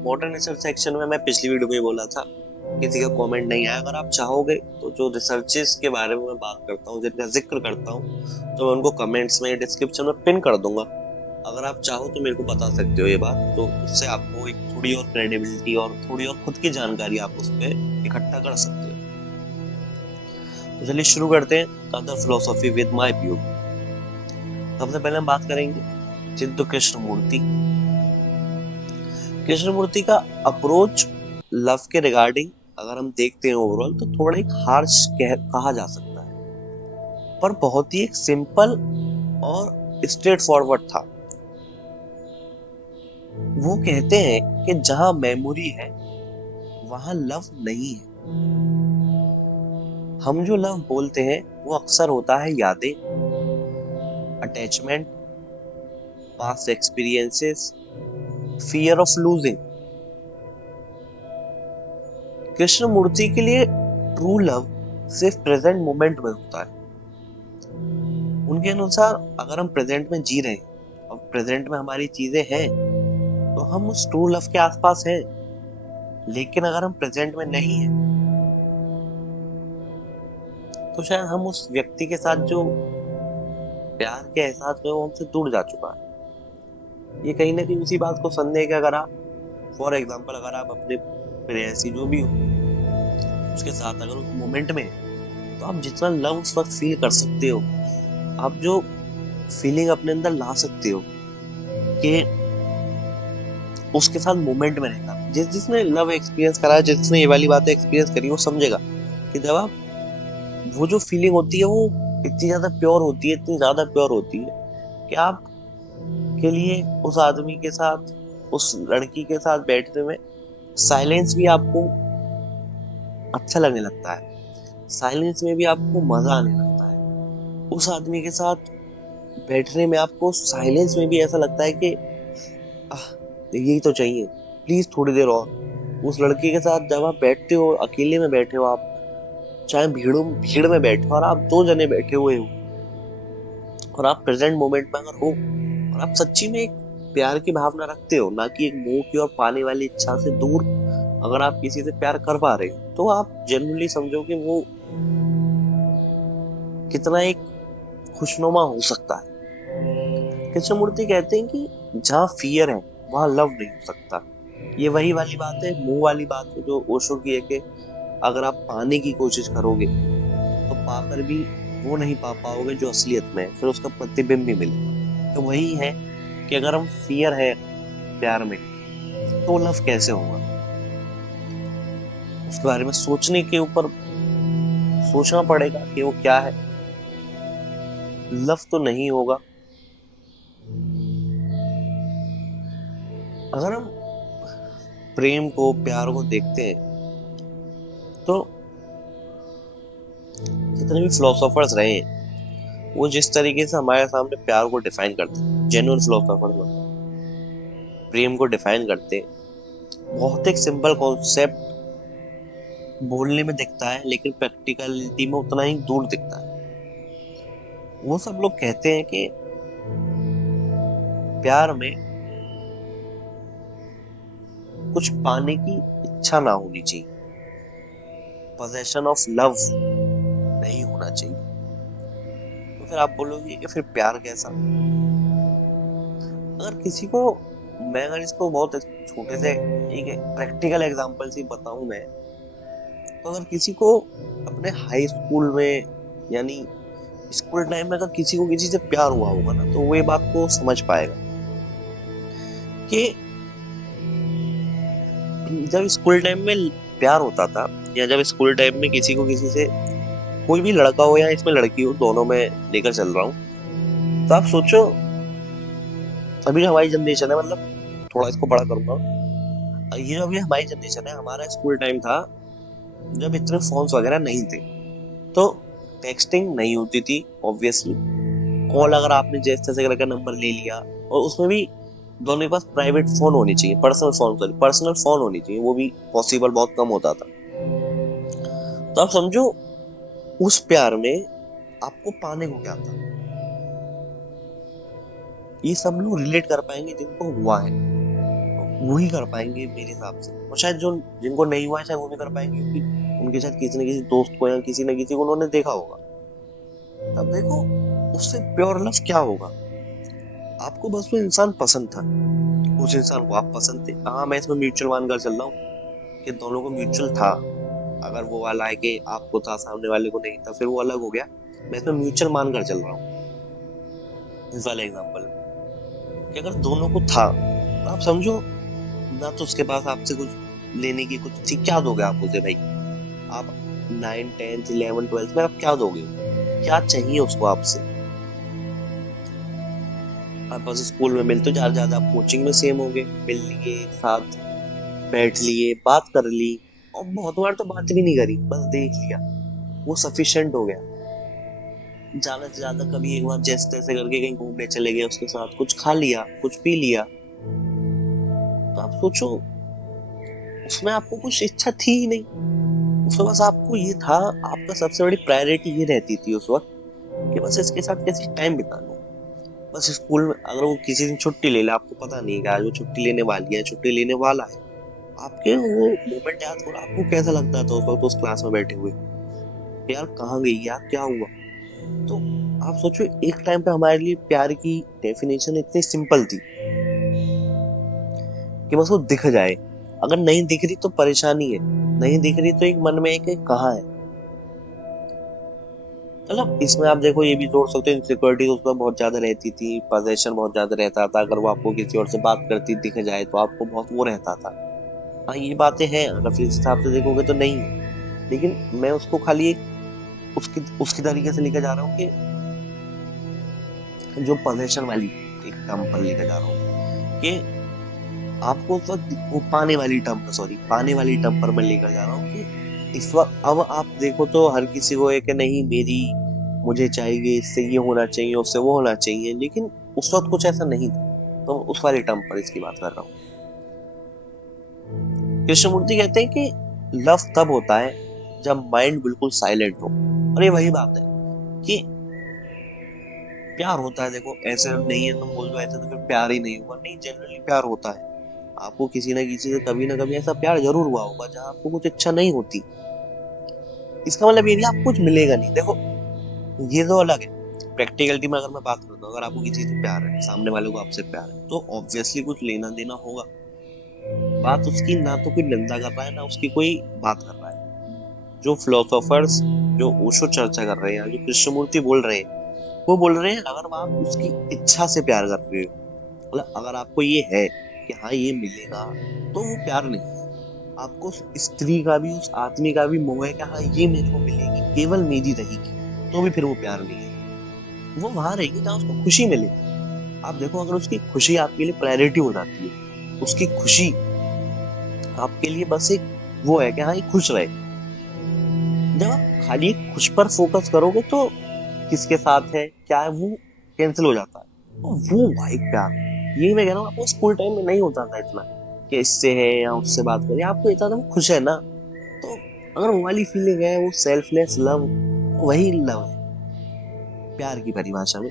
मॉडर्न रिसर्च सेक्शन में मैं पिछली वीडियो में बोला था किसी का कमेंट नहीं आया। अगर आप चाहोगे तो जो रिसर्चेस के बारे में मैं बात करता हूँ, जिनका जिक्र करता हूँ, तो मैं उनको कमेंट्स में डिस्क्रिप्शन में पिन कर दूंगा। अगर आप चाहो तो मेरे को बता सकते हो ये बात, तो उससे आपको एक थोड़ी और क्रेडिबिलिटी और थोड़ी और खुद की जानकारी आप उस पर इकट्ठा कर सकते हो। तो चलिए शुरू करते हैं other philosophy with my view. सबसे पहले हम बात करेंगे चिंतु कृष्णमूर्ति। कृष्णमूर्ति का अप्रोच लव के रिगार्डिंग अगर हम देखते हैं ओवरऑल, तो थोड़ा एक हार्श कहा जा सकता है, पर बहुत ही एक सिंपल और स्ट्रेट फॉरवर्ड था। वो कहते हैं कि जहां मेमोरी है वहां लव नहीं है। हम जो लव बोलते हैं वो अक्सर होता है यादें, attachment, past experiences, fear of losing. Krishnamurti के लिए ट्रू लव सिर्फ प्रेजेंट मोमेंट में होता है। उनके अनुसार अगर हम प्रेजेंट में जी रहे हैं और प्रेजेंट में हमारी चीजें हैं तो हम उस ट्रू लव के आसपास हैं। लेकिन अगर हम प्रेजेंट में नहीं है तो शायद हम उस व्यक्ति के साथ जो प्यार के एहसास में वो हमसे दूर जा चुका है। ये कहीं ना कहीं उसी बात को संदेह कि अगर आप फॉर एग्जाम्पल अगर आप अपने प्रेयसी जो भी हो उसके साथ अगर उस मोमेंट में है, तो आप जितना लव उस वक्त फील कर सकते हो, आप जो फीलिंग अपने अंदर ला सकते हो कि उसके साथ मोमेंट में रहना। जिसने लव एक्सपीरियंस करा है, जिसने ये वाली बातें एक्सपीरियंस करी, वो समझेगा कि जब आप वो जो फीलिंग होती है वो इतनी ज्यादा प्योर होती है, इतनी ज्यादा प्योर होती है कि आप के लिए उस आदमी के साथ, उस लड़की के साथ बैठने में साइलेंस भी आपको अच्छा लगने लगता है। साइलेंस में भी आपको मजा आने लगता है। उस आदमी के साथ बैठने में आपको साइलेंस में भी ऐसा लगता है कि आह, यही तो चाहिए, प्लीज थोड़ी देर और। उस लड़की के साथ जब आप बैठते हो, अकेले में बैठे हो, आप चाहे भीड़ में बैठे हो और आप दो जने बैठे हुए हो और आप प्रेजेंट मोमेंट में अगर हो और आप सच्ची में एक प्यार की भावना रखते हो, ना कि एक मुंह की और पाने वाली इच्छा से दूर, अगर आप किसी से प्यार कर पा रहे हो तो आप जनरली समझो कि वो कितना एक खुशनुमा हो सकता है। कृष्णमूर्ति कहते हैं कि जहाँ फियर है वहां लव नहीं हो सकता। ये वही वाली बात है, मुंह वाली बात है जो ओशो की है कि अगर आप पाने की कोशिश करोगे तो पाकर भी वो नहीं पा पाओगे जो असलियत में है, फिर उसका प्रतिबिंब भी मिलेगा। तो वही है कि अगर हम फियर है प्यार में तो लव कैसे होगा, उसके बारे में सोचने के ऊपर सोचना पड़ेगा कि वो क्या है। लव तो नहीं होगा। अगर हम प्रेम को, प्यार को देखते हैं तो जितने भी फिलोसोफर्स रहे हैं वो जिस तरीके से हमारे सामने प्यार को डिफाइन करते हैं, जेन्युइन फिलोसोफर्स मतलब प्रेम को डिफाइन करते हैं, बहुत एक सिंपल कॉन्सेप्ट बोलने में दिखता है लेकिन प्रैक्टिकलिटी में उतना ही दूर दिखता है। वो सब लोग कहते हैं कि प्यार में कुछ पाने की इच्छा ना होनी चाहिए, पोजेशन ऑफ लव नहीं होना चाहिए। तो फिर आप बोलोगे कि फिर प्यार कैसा? अगर किसी को, मैं अगर इसको बहुत छोटे से एक प्रैक्टिकल एग्जांपल से बताऊं मैं, तो अगर किसी को अपने हाई स्कूल में यानी स्कूल टाइम में अगर किसी को किसी से प्यार हुआ होगा ना तो वो ये बात को समझ पाएगा कि जब स्कूल टाइम में प्यार होता था या जब स्कूल टाइम में किसी को किसी से, कोई भी लड़का हो या इसमें लड़की हो, दोनों में लेकर चल रहा हूँ, तो आप सोचो अभी जो हमारी जनरेशन है, मतलब थोड़ा इसको बड़ा करूंगा, ये जो अभी हमारी जनरेशन है, हमारा स्कूल टाइम था जब इतने फोन्स वगैरह नहीं थे, तो टेक्सटिंग नहीं होती थी ऑब्वियसली। कॉल अगर आपने जैसे तैसे करके नंबर ले लिया, और उसमें भी दोनों के पास प्राइवेट फोन होनी चाहिए, पर्सनल फोन होनी चाहिए, वो भी पॉसिबल बहुत कम होता था। तो आप समझो उस प्यार में आपको पाने को क्या था। ये सब लोग रिलेट कर पाएंगे जिनको हुआ है, वो ही कर पाएंगे मेरे हिसाब से, और शायद जो जिनको नहीं हुआ है शायद वो भी कर पाएंगे क्योंकि उनके साथ किसी न किसी दोस्त को या किसी न किसी को उन्होंने देखा होगा। तब देखो उससे प्योर लव क्या होगा। आपको बस वो इंसान पसंद था, उस इंसान को आप पसंद थे। हाँ, मैं इसमें म्यूचुअल मानकर चल रहा हूँ कि दोनों को म्यूचुअल था। अगर वो वाला है कि आपको था सामने वाले को नहीं था, फिर वो अलग हो गया। मैं इसमें म्यूचुअल मानकर चल रहा हूँ इस वाले एग्जाम्पल में कि अगर दोनों को था तो आप समझो ना, तो उसके पास आपसे कुछ लेने की कुछ थी, क्या दोगे आप उसे भाई? आप 9 10 11 12 में आप क्या दोगे? क्या चाहिए उसको आपसे? आप बस स्कूल में मिलते ज्यादा ज्यादा, आप कोचिंग में सेम होंगे, मिल लिए, साथ बैठ लिए, बात कर ली, और बहुत बार तो बात भी नहीं करी, बस देख लिया, वो सफिशिएंट हो गया। ज्यादा से ज्यादा कभी एक बार जैसे तैसे करके कहीं घूमने चले गए उसके साथ, कुछ खा लिया, कुछ पी लिया। तो आप सोचो उसमें आपको कुछ इच्छा थी ही नहीं। उसमें बस आपको ये था, आपका सबसे बड़ी प्रायोरिटी ये रहती थी उस वक्त कि बस इसके साथ कैसे टाइम बिता लूं। बस स्कूल में अगर वो किसी दिन छुट्टी ले ले, आपको पता नहीं कि आज वो छुट्टी लेने वाली है, छुट्टी लेने वाला है, आपके वो मोमेंट याद हो रहा, आपको कैसा लगता था उस वक्त उस क्लास में बैठे हुए, यार कहाँ गई यार, क्या हुआ। तो आप सोचो, एक टाइम पे हमारे लिए प्यार की डेफिनेशन इतनी सिंपल थी कि बस वो दिख जाए। अगर नहीं दिख रही तो परेशानी है, नहीं दिख रही तो एक मन में है कि कहाँ है। मतलब इसमें आप देखो, ये भी जोड़ सकते हो, इनसिक्योरिटी उसमें बहुत ज्यादा रहती थी, पोजेशन बहुत ज्यादा रहता था। अगर वो आपको किसी और से बात करती दिख जाए तो आपको बहुत वो रहता था। हाँ, ये बातें हैं, अगर इस हिसाब से देखोगे तो नहीं है, लेकिन मैं उसको खाली एक उसकी उसकी तरीके से लेकर जा रहा हूँ कि जो पोजेशन वाली एक टर्म पर लेकर जा रहा हूँ कि आपको उस वक्त वो पाने वाली टर्म पर मैं लेकर जा रहा हूँ कि इस वक्त अब आप देखो तो हर किसी को है कि नहीं मेरी, मुझे चाहिए, इससे ये होना चाहिए, उससे वो होना चाहिए, लेकिन उस वक्त कुछ ऐसा नहीं था। तो उस वाली टर्म पर इसकी बात कर रहा हूँ। कृष्णमूर्ति कहते हैं कि लव तब होता है जब माइंड बिल्कुल साइलेंट हो। और ये वही बात है कि प्यार होता है। देखो ऐसे नहीं है, तुम बोल दो ऐसे तो फिर प्यार ही नहीं हुआ, नहीं, जनरली प्यार होता है। आपको किसी ना किसी से कभी ना कभी ऐसा प्यार जरूर हुआ होगा जहां आपको कुछ इच्छा नहीं होती। इसका मतलब ये नहीं आपको कुछ मिलेगा नहीं। देखो ये तो अलग है। प्रैक्टिकलिटी में अगर मैं बात करता हूँ, अगर आपको किसी से प्यार है, सामने वाले को आपसे प्यार है, तो ऑब्वियसली कुछ लेना देना होगा। बात उसकी ना तो कोई निंदा कर रहा है, ना उसकी कोई बात कर रहा है। जो फिलोसोफर्स, जो ओशो चर्चा कर रहे हैं, जो कृष्णमूर्ति बोल रहे हैं, वो बोल रहे हैं अगर आप उसकी इच्छा से प्यार कर रहे हो, मतलब अगर आपको ये है कि हाँ ये मिलेगा, तो वो प्यार नहीं है। आपको उस स्त्री का भी, उस आदमी का भी मोह है कि हाँ ये मेरे को मिलेगी, केवल मेरी रहेगी, तो भी फिर वो प्यार नहीं है। वो वहां रहेगी जहाँ उसको खुशी मिले। आप देखो, अगर उसकी खुशी आपके लिए प्रायोरिटी हो जाती है, उसकी खुशी आपके लिए बस एक वो है कि हाँ ये खुश रहे, जब आप खाली खुश पर फोकस करोगे तो किसके साथ है क्या है वो कैंसिल हो जाता है। तो वो भाई प्यार, ये मैं कह रहा हूँ, आपको स्कूल टाइम में नहीं होता था इतना कि इससे है या उससे बात करें, आपको इतना था वो खुश है ना। तो अगर वो वाली फीलिंग है, वो सेल्फलेस लव, वही लव है प्यार की परिभाषा में।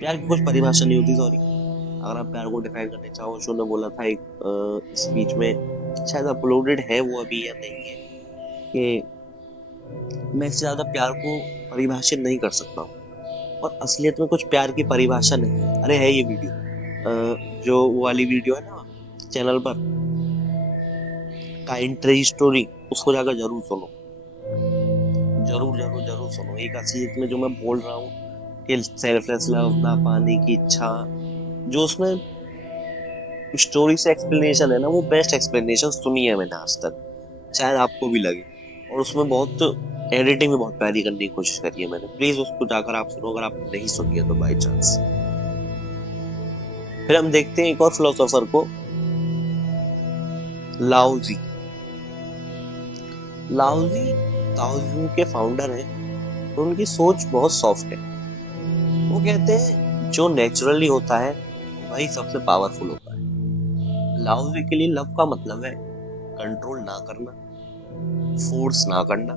प्यार की कुछ परिभाषा नहीं होती, सॉरी। अगर आप प्यार को डिफाइन करने चाहो, शो ने बोला था एक स्पीच में, शायद अपलोडेड है वो अभी या नहीं है, कि मैं इससे ज्यादा प्यार को परिभाषित नहीं कर सकता हूँ। और असलियत में कुछ प्यार की परिभाषा नहीं है। अरे है ये वीडियो, जो वो वाली वीडियो है ना चैनल पर, काइंड ट्री स्टोरी, उसको जाकर जरूर सुनो, जरूर जरूर जरूर सुनो। एक असलियत में जो मैं बोल रहा हूँ कि सेल्फलेस लव, ना पाने की इच्छा, जो उसमें स्टोरी से एक्सप्लेनेशन है ना, वो बेस्ट एक्सप्लेनेशन सुनी है मैंने आज तक, शायद आपको भी लगे। और उसमें बहुत एडिटिंग भी बहुत प्यारी करने की कोशिश करी है मैंने। प्लीज उसको जाकर आप सुनो, अगर आपने नहीं सुनी है तो बाई चांस। फिर हम देखते हैं एक और फिलोसोफर को, लाओजी। लाओजी ताओज़ू के फाउंडर हैं, तो उनकी सोच बहुत सॉफ्ट है। वो कहते हैं जो नेचुरली होता है वही सबसे पावरफुल होता है। लाओजी के लिए लव का मतलब है कंट्रोल ना करना, फोर्स ना करना,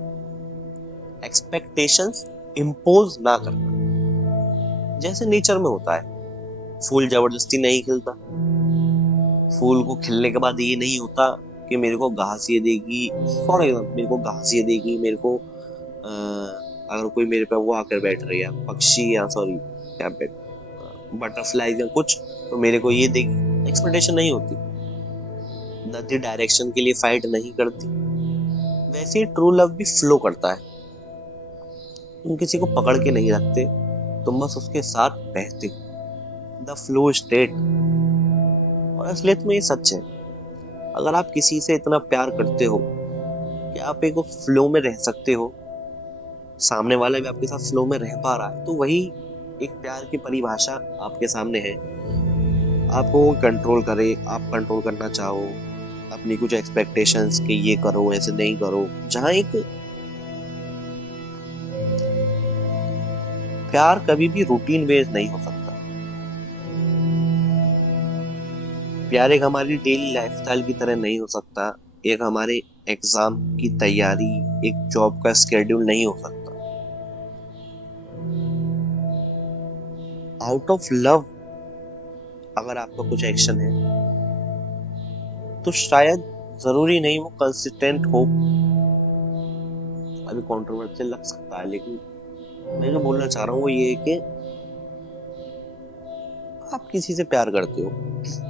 एक्सपेक्टेशंस इम्पोज ना करना। जैसे नेचर में होता है, फूल जबरदस्ती नहीं खिलता। फूल को खिलने के बाद ये नहीं होता कि मेरे को घास ये देगी, फॉर एग्जाम्पल मेरे को घास ये देगी, मेरे को अगर कोई मेरे पे वो आकर बैठ रही है, पक्षी या सॉरी क्या बटरफ्लाई या कुछ, तो मेरे को ये देगी, एक्सपेक्टेशन नहीं होती। नदी डायरेक्शन के लिए फाइट नहीं करती। वैसे ही ट्रू लव भी फ्लो करता है। तुम किसी को पकड़ के नहीं रखते, तुम बस उसके साथ बहते हो, द फ्लो स्टेट। और असलियत में ये सच है। अगर आप किसी से इतना प्यार करते हो कि आप एक फ्लो में रह सकते हो, सामने वाला भी आपके साथ फ्लो में रह पा रहा है, तो वही एक प्यार की परिभाषा आपके सामने है। आपको कंट्रोल करे, आप कंट्रोल करना चाहो अपनी कुछ एक्सपेक्टेशंस कि ये करो ऐसे नहीं करो, जहां एक प्यार कभी भी रूटीन बेस्ड नहीं हो सकता। प्यार एक हमारी डेली लाइफस्टाइल की तरह नहीं हो सकता एक हमारे एग्जाम की तैयारी, एक जॉब का स्केड्यूल नहीं हो सकता। आउट ऑफ लव अगर आपका कुछ एक्शन है तो शायद जरूरी नहीं वो कंसिस्टेंट हो। अभी कंट्रोवर्शियल लग सकता है, लेकिन मैं जो बोलना चाह रहा हूँ वो ये है कि आप किसी से प्यार करते हो,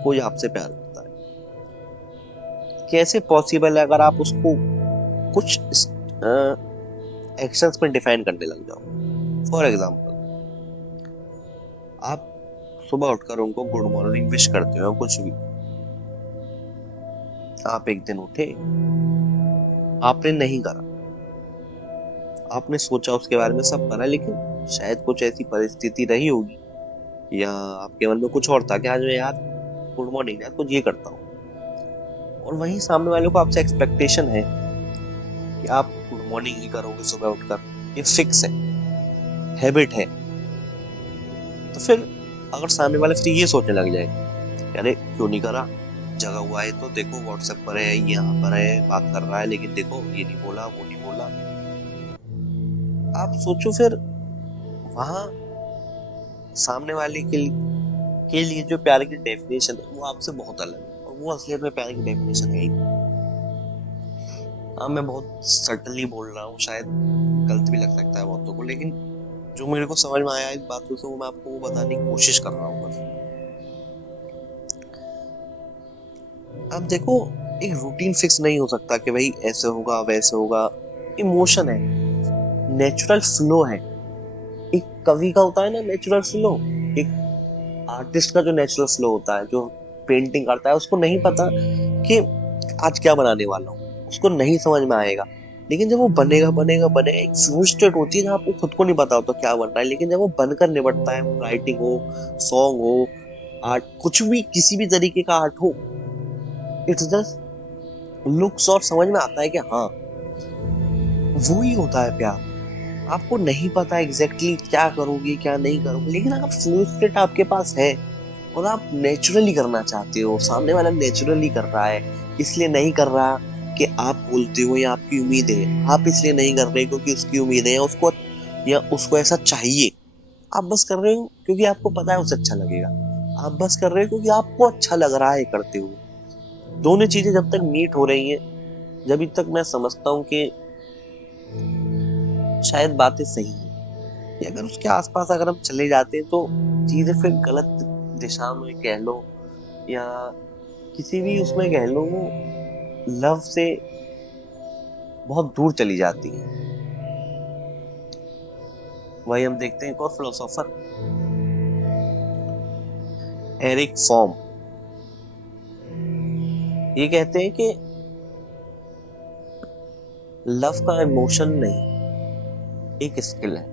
कोई आपसे प्यार करता है, कैसे पॉसिबल है अगर आप उसको कुछ एक्शंस में डिफाइन करने लग जाओ। फॉर एग्जाम्पल, आप सुबह उठकर उनको गुड मॉर्निंग विश करते हो, कुछ भी। आप एक दिन उठे, आपने नहीं करा, आपने सोचा उसके बारे में, सब करा, लेकिन शायद कुछ ऐसी परिस्थिति रही होगी या आपके मन में कुछ और था कि आज मैं यार गुड मॉर्निंग यार कुछ ये करता हूँ, और वहीं सामने वाले को आपसे एक्सपेक्टेशन है कि आप गुड मॉर्निंग ही करोगे सुबह उठकर, ये फिक्स है, हैबिट है। तो फिर अगर सामने वाले फिर ये सोचने लग जाए, अरे क्यों नहीं करा, जगा हुआ है तो देखो, व्हाट्सएप पर है, यहाँ पर है, बात कर रहा है, लेकिन देखो ये नहीं बोला, वो नहीं बोला। आप सोचो फिर वहां सामने वाले के लिए जो प्यार की डेफिनेशन है वो आपसे बहुत अलग है, और वो असलियत में प्यार की डेफिनेशन है ही नहीं। हाँ, मैं बहुत सटनली बोल रहा हूँ, शायद गलत भी लग सकता है बहुतों को, लेकिन जो मेरे को समझ में आया इस बातों से वो मैं आपको वो बताने की कोशिश कर रहा हूँ बस। अब देखो, एक रूटीन फिक्स नहीं हो सकता कि भाई ऐसे होगा वैसे होगा। इमोशन है, नेचुरल फ्लो है। एक कवि का होता है ना नेचुरल फ्लो, एक आर्टिस्ट का जो नेचुरल फ्लो होता है, जो पेंटिंग करता है, उसको नहीं पता कि आज क्या बनाने वाला हूँ, उसको नहीं समझ में आएगा, लेकिन जब वो बनेगा बनेगा बनेगा, एक फ्लो स्टेट होती है जहाँ आपको खुद को नहीं पता होता क्या बन रहा है, लेकिन जब वो बनकर निबटता है, राइटिंग हो, सॉन्ग हो, आर्ट, कुछ भी, किसी भी तरीके का आर्ट हो, इट्स जस्ट लुक्स, और समझ में आता है कि हाँ वो ही होता है प्यार। आपको नहीं पता एग्जैक्टली क्या करोगे क्या नहीं करोगे, लेकिन अगर फ्लो स्टेट आपके पास है और आप नेचुरली करना चाहते हो, सामने वाला नेचुरली कर रहा है, इसलिए नहीं कर रहा कि आप बोलते हो या आपकी उम्मीद है, आप इसलिए नहीं कर रहे क्योंकि उसकी उम्मीद है या उसको ऐसा चाहिए, आप बस कर रहे हो क्योंकि आपको पता है उसे अच्छा लगेगा, आप बस कर रहे हो क्योंकि आपको अच्छा लग रहा है करते हुए। दोनों चीजें जब तक मीट हो रही हैं, जब तक मैं समझता हूँ कि शायद बातें सही है, या अगर उसके आसपास अगर हम चले जाते हैं तो चीजें फिर गलत दिशा में कह लो या किसी भी उसमें कह लो, वो लव से बहुत दूर चली जाती है। वही हम देखते हैं एक और फिलोसोफर, एरिक फॉर्म, ये कहते हैं कि लव का इमोशन नहीं, एक स्किल है।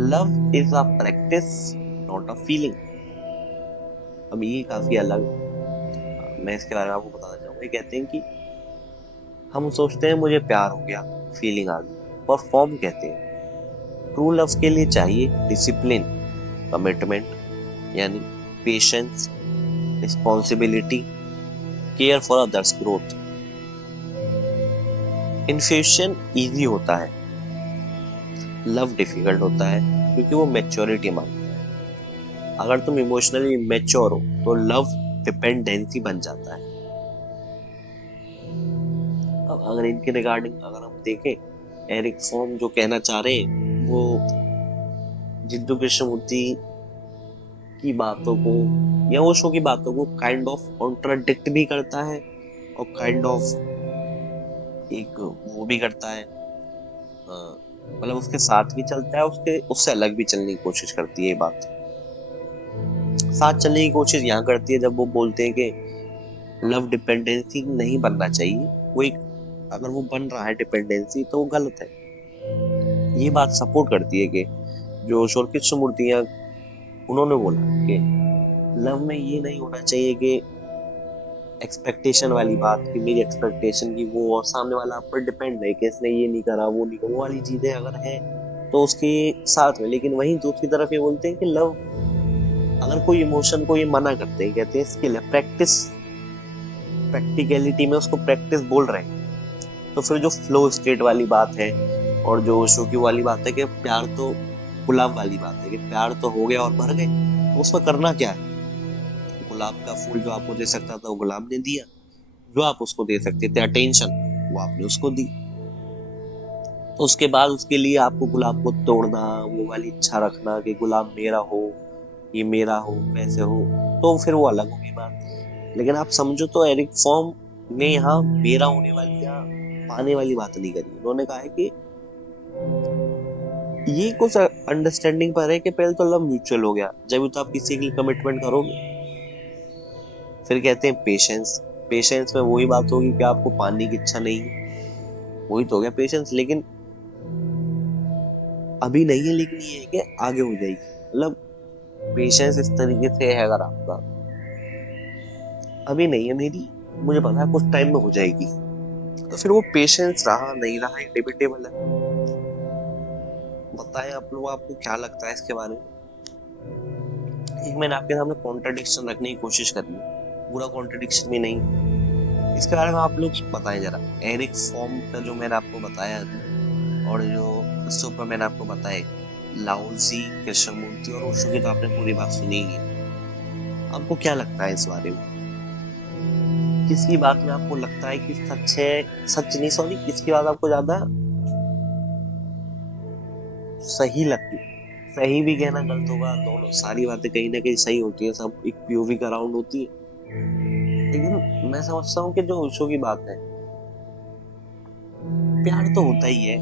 Love is a practice, not a feeling. अब ये काफी अलग, मैं इसके बारे में आपको बताना चाहूंगा। ये कहते हैं कि हम सोचते हैं मुझे प्यार हो गया, फीलिंग आ गई, और फॉर्म कहते हैं ट्रू लव के लिए चाहिए डिसिप्लिन, कमिटमेंट, यानी patience, responsibility, care for others, growth. Infusion easy होता है, लव डिफिकल्ट होता है क्योंकि वो मैच्योरिटी मांगता है। अगर तुम इमोशनली मैच्योर हो तो लव डिपेंडेंसी बन जाता है। अब अगर इनके रिगार्डिंग अगर हम देखें, एरिक फॉर्म जो कहना चाह रहे हैं वो जिद्दू कृष्णमूर्ति की बातों को या ओशो की बातों को काइंड ऑफ कॉन्ट्राडिक्ट भी करता है, और काइंड ऑफ एक वो भी करता है, मतलब उसके साथ भी चलता है, उसके उससे अलग भी चलने की कोशिश करती है। ये बात साथ चलने की कोशिश यहाँ करती है जब वो बोलते हैं कि लव डिपेंडेंसी नहीं बनना चाहिए, वो एक, अगर वो बन रहा है डिपेंडेंसी तो वो गलत है। ये बात सपोर्ट करती है कि जो शोर कृष्णमूर्ति उन्होंने बोला कि लव में ये नहीं होना चाहिए कि एक्सपेक्टेशन वाली बात, कि मेरी एक्सपेक्टेशन की वो और सामने वाला आप पर डिपेंड है कि इसने ये नहीं करा वो नहीं करा, वो वाली चीजें अगर है तो उसके साथ में। लेकिन वहीं दूसरी तरफ ये बोलते हैं कि लव, अगर कोई इमोशन को ये मना करते हैं, कहते हैं स्किल है, प्रैक्टिस, प्रैक्टिकलिटी में उसको प्रैक्टिस बोल रहे हैं, तो फिर जो फ्लो स्टेट वाली बात है और जो ओशो की वाली बात है कि प्यार तो गुलाब वाली बात है कि प्यार तो हो गया और भर गए, तो उसमें करना क्या है? गुलाब का फूल जो आपको दे सकता था वो गुलाब ने दिया, जो आप उसको दे सकते थे अटेंशन वो आपने उसको दी, तो उसके बाद उसके लिए आपको गुलाब को तोड़ना, वो वाली इच्छा रखना कि गुलाब मेरा हो, ये मेरा हो, वैसे हो, तो फिर वो अलग होगी बात। लेकिन आप समझो तो एरिक फॉर्म ने यहाँ मेरा होने वाली या पाने वाली बात नहीं करी। उन्होंने कहा है कि ये कुछ अंडरस्टैंडिंग पर है कि पहले तो लव म्यूचुअल हो गया, जब तो आप किसी के लिए कमिटमेंट करोगे। फिर कहते हैं पेशेंस, पेशेंस में वही बात होगी कि आपको पाने की इच्छा नहीं है, वही तो हो गया पेशेंस। लेकिन अभी नहीं है, लेकिन ये है कि आगे हो जाएगी। मतलब पेशेंस इस तरीके से है, अगर आपका अभी नहीं है मेरी, मुझे पता है कुछ टाइम में हो जाएगी, तो फिर वो पेशेंस रहा नहीं रहा ये डिबेटेबल है। बताएं आप लोग, आपको क्या लगता है इसके बारे में? एक मैंने आपके सामने कॉन्ट्रडिक्शन रखने की कोशिश करी है, पूरा कॉन्ट्रडिक्शन भी नहीं। इसके बारे में आप लोग बताएं जरा। एरिक फॉर्म का जो मैंने आपको बताया और जो इससे ऊपर मैंने आपको बताया लाओजी, कृष्णमूर्ति और ओशो की, तो आपने पूरी बात सुनी ही है। आपको क्या लगता है इस बारे में? किसकी बात में आपको लगता है कि सच है, सच नहीं सॉरी, किसकी बात आपको ज्यादा सही लगती? सही भी कहना गलत होगा, दोनों सारी बातें कहीं ना कहीं सही होती है, सब एक पीओवी का राउंड होती है। लेकिन मैं समझता हूँ कि जो ओशो की बात है, प्यार तो होता ही है,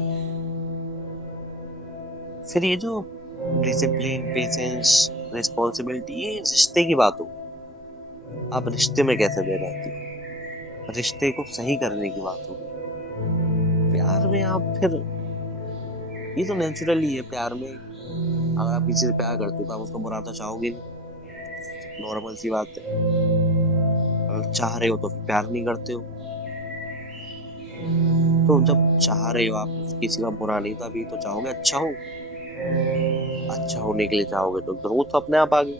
फिर ये जो डिसिप्लिन, पेशेंस, रिस्पॉन्सिबिलिटी, ये रिश्ते की बात हो। आप रिश्ते में कैसे बह रहती, रिश्ते को सही करने की बात होगी। प्यार में आप फिर, ये तो नेचुरली है प्यार में, अगर आप किसी से प्यार करते हो तो आप उसको बुरा तो चाहोगे नहीं, नॉर्मल सी बात है। अगर चाह रहे हो तो फिर प्यार नहीं करते हो, तो जब चाह रहे हो आप किसी का बुरा नहीं, तभी तो चाहोगे अच्छा हो, अच्छा होने के लिए चाहोगे तो जरूरत तो अपने आप आ गई।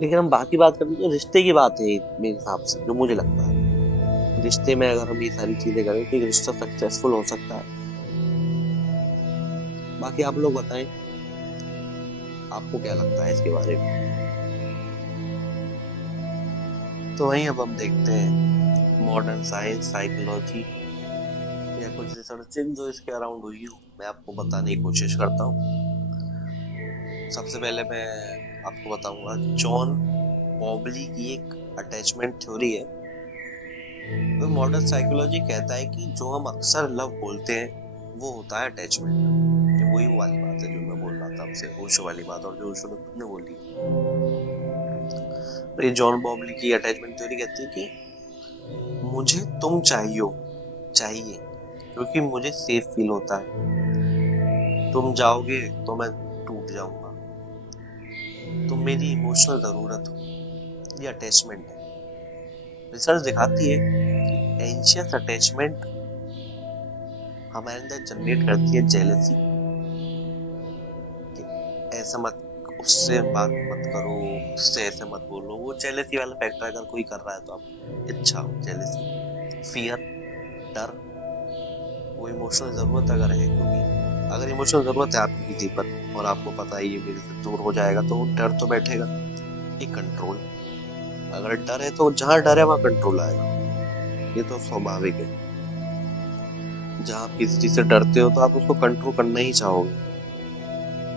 लेकिन हम बाकी बात करते तो रिश्ते की बात है मेरे हिसाब से, जो मुझे लगता है रिश्ते में अगर हम ये सारी चीजें करें तो एक रिश्ता सक्सेसफुल हो सकता है। बाकी आप लोग बताएं, आपको क्या लगता है इसके बारे में? तो वहीं अब हम देखते हैं मॉडर्न साइंस, साइकोलॉजी या कुछ रिसर्चिंग जो इसके अराउंड हुई हो, मैं आपको बताने की कोशिश करता हूँ। सबसे पहले मैं आपको बताऊंगा जॉन बॉबली की एक अटैचमेंट थ्योरी है। तो मॉडर्न साइकोलॉजी कहता है कि जो हम अक्सर लव बोलते हैं वो होता है अटैचमेंट। ये वही वाली बात है जो मैं बोल रहा था आपसे, ओशो वाली बात, और जो ओशो ने खुद ने बोली। तो ये जॉन बॉबली की अटैचमेंट थ्योरी कहती है कि मुझे तुम चाहिए क्योंकि मुझे सेफ फील होता है, तुम जाओगे तो मैं टूट जाऊंगा, तुम मेरी इमोशनल जरूरत हो। ये अटैचमेंट है। रिसर्च दिखाती है कि एंशियस अटैचमेंट हमारे अंदर जनरेट करती है जेलसी, कि ऐसा मत, उससे बात मत करो, उससे ऐसे मत बोलो। वो जेलसी वाला फैक्टर अगर कोई कर रहा है तो आप इच्छा हो, जेलसी, फियर, डर, वो इमोशनल जरूरत अगर है, क्योंकि अगर इमोशनल जरूरत है आपकी किसी पर और आपको पता है ये मेरे से दूर हो जाएगा, तो डर तो बैठेगा। एक कंट्रोल, अगर डर है तो जहां डर है वहां कंट्रोल आएगा, ये तो स्वाभाविक है। जहां आप किसी चीज से डरते हो तो आप उसको कंट्रोल करना ही चाहोगे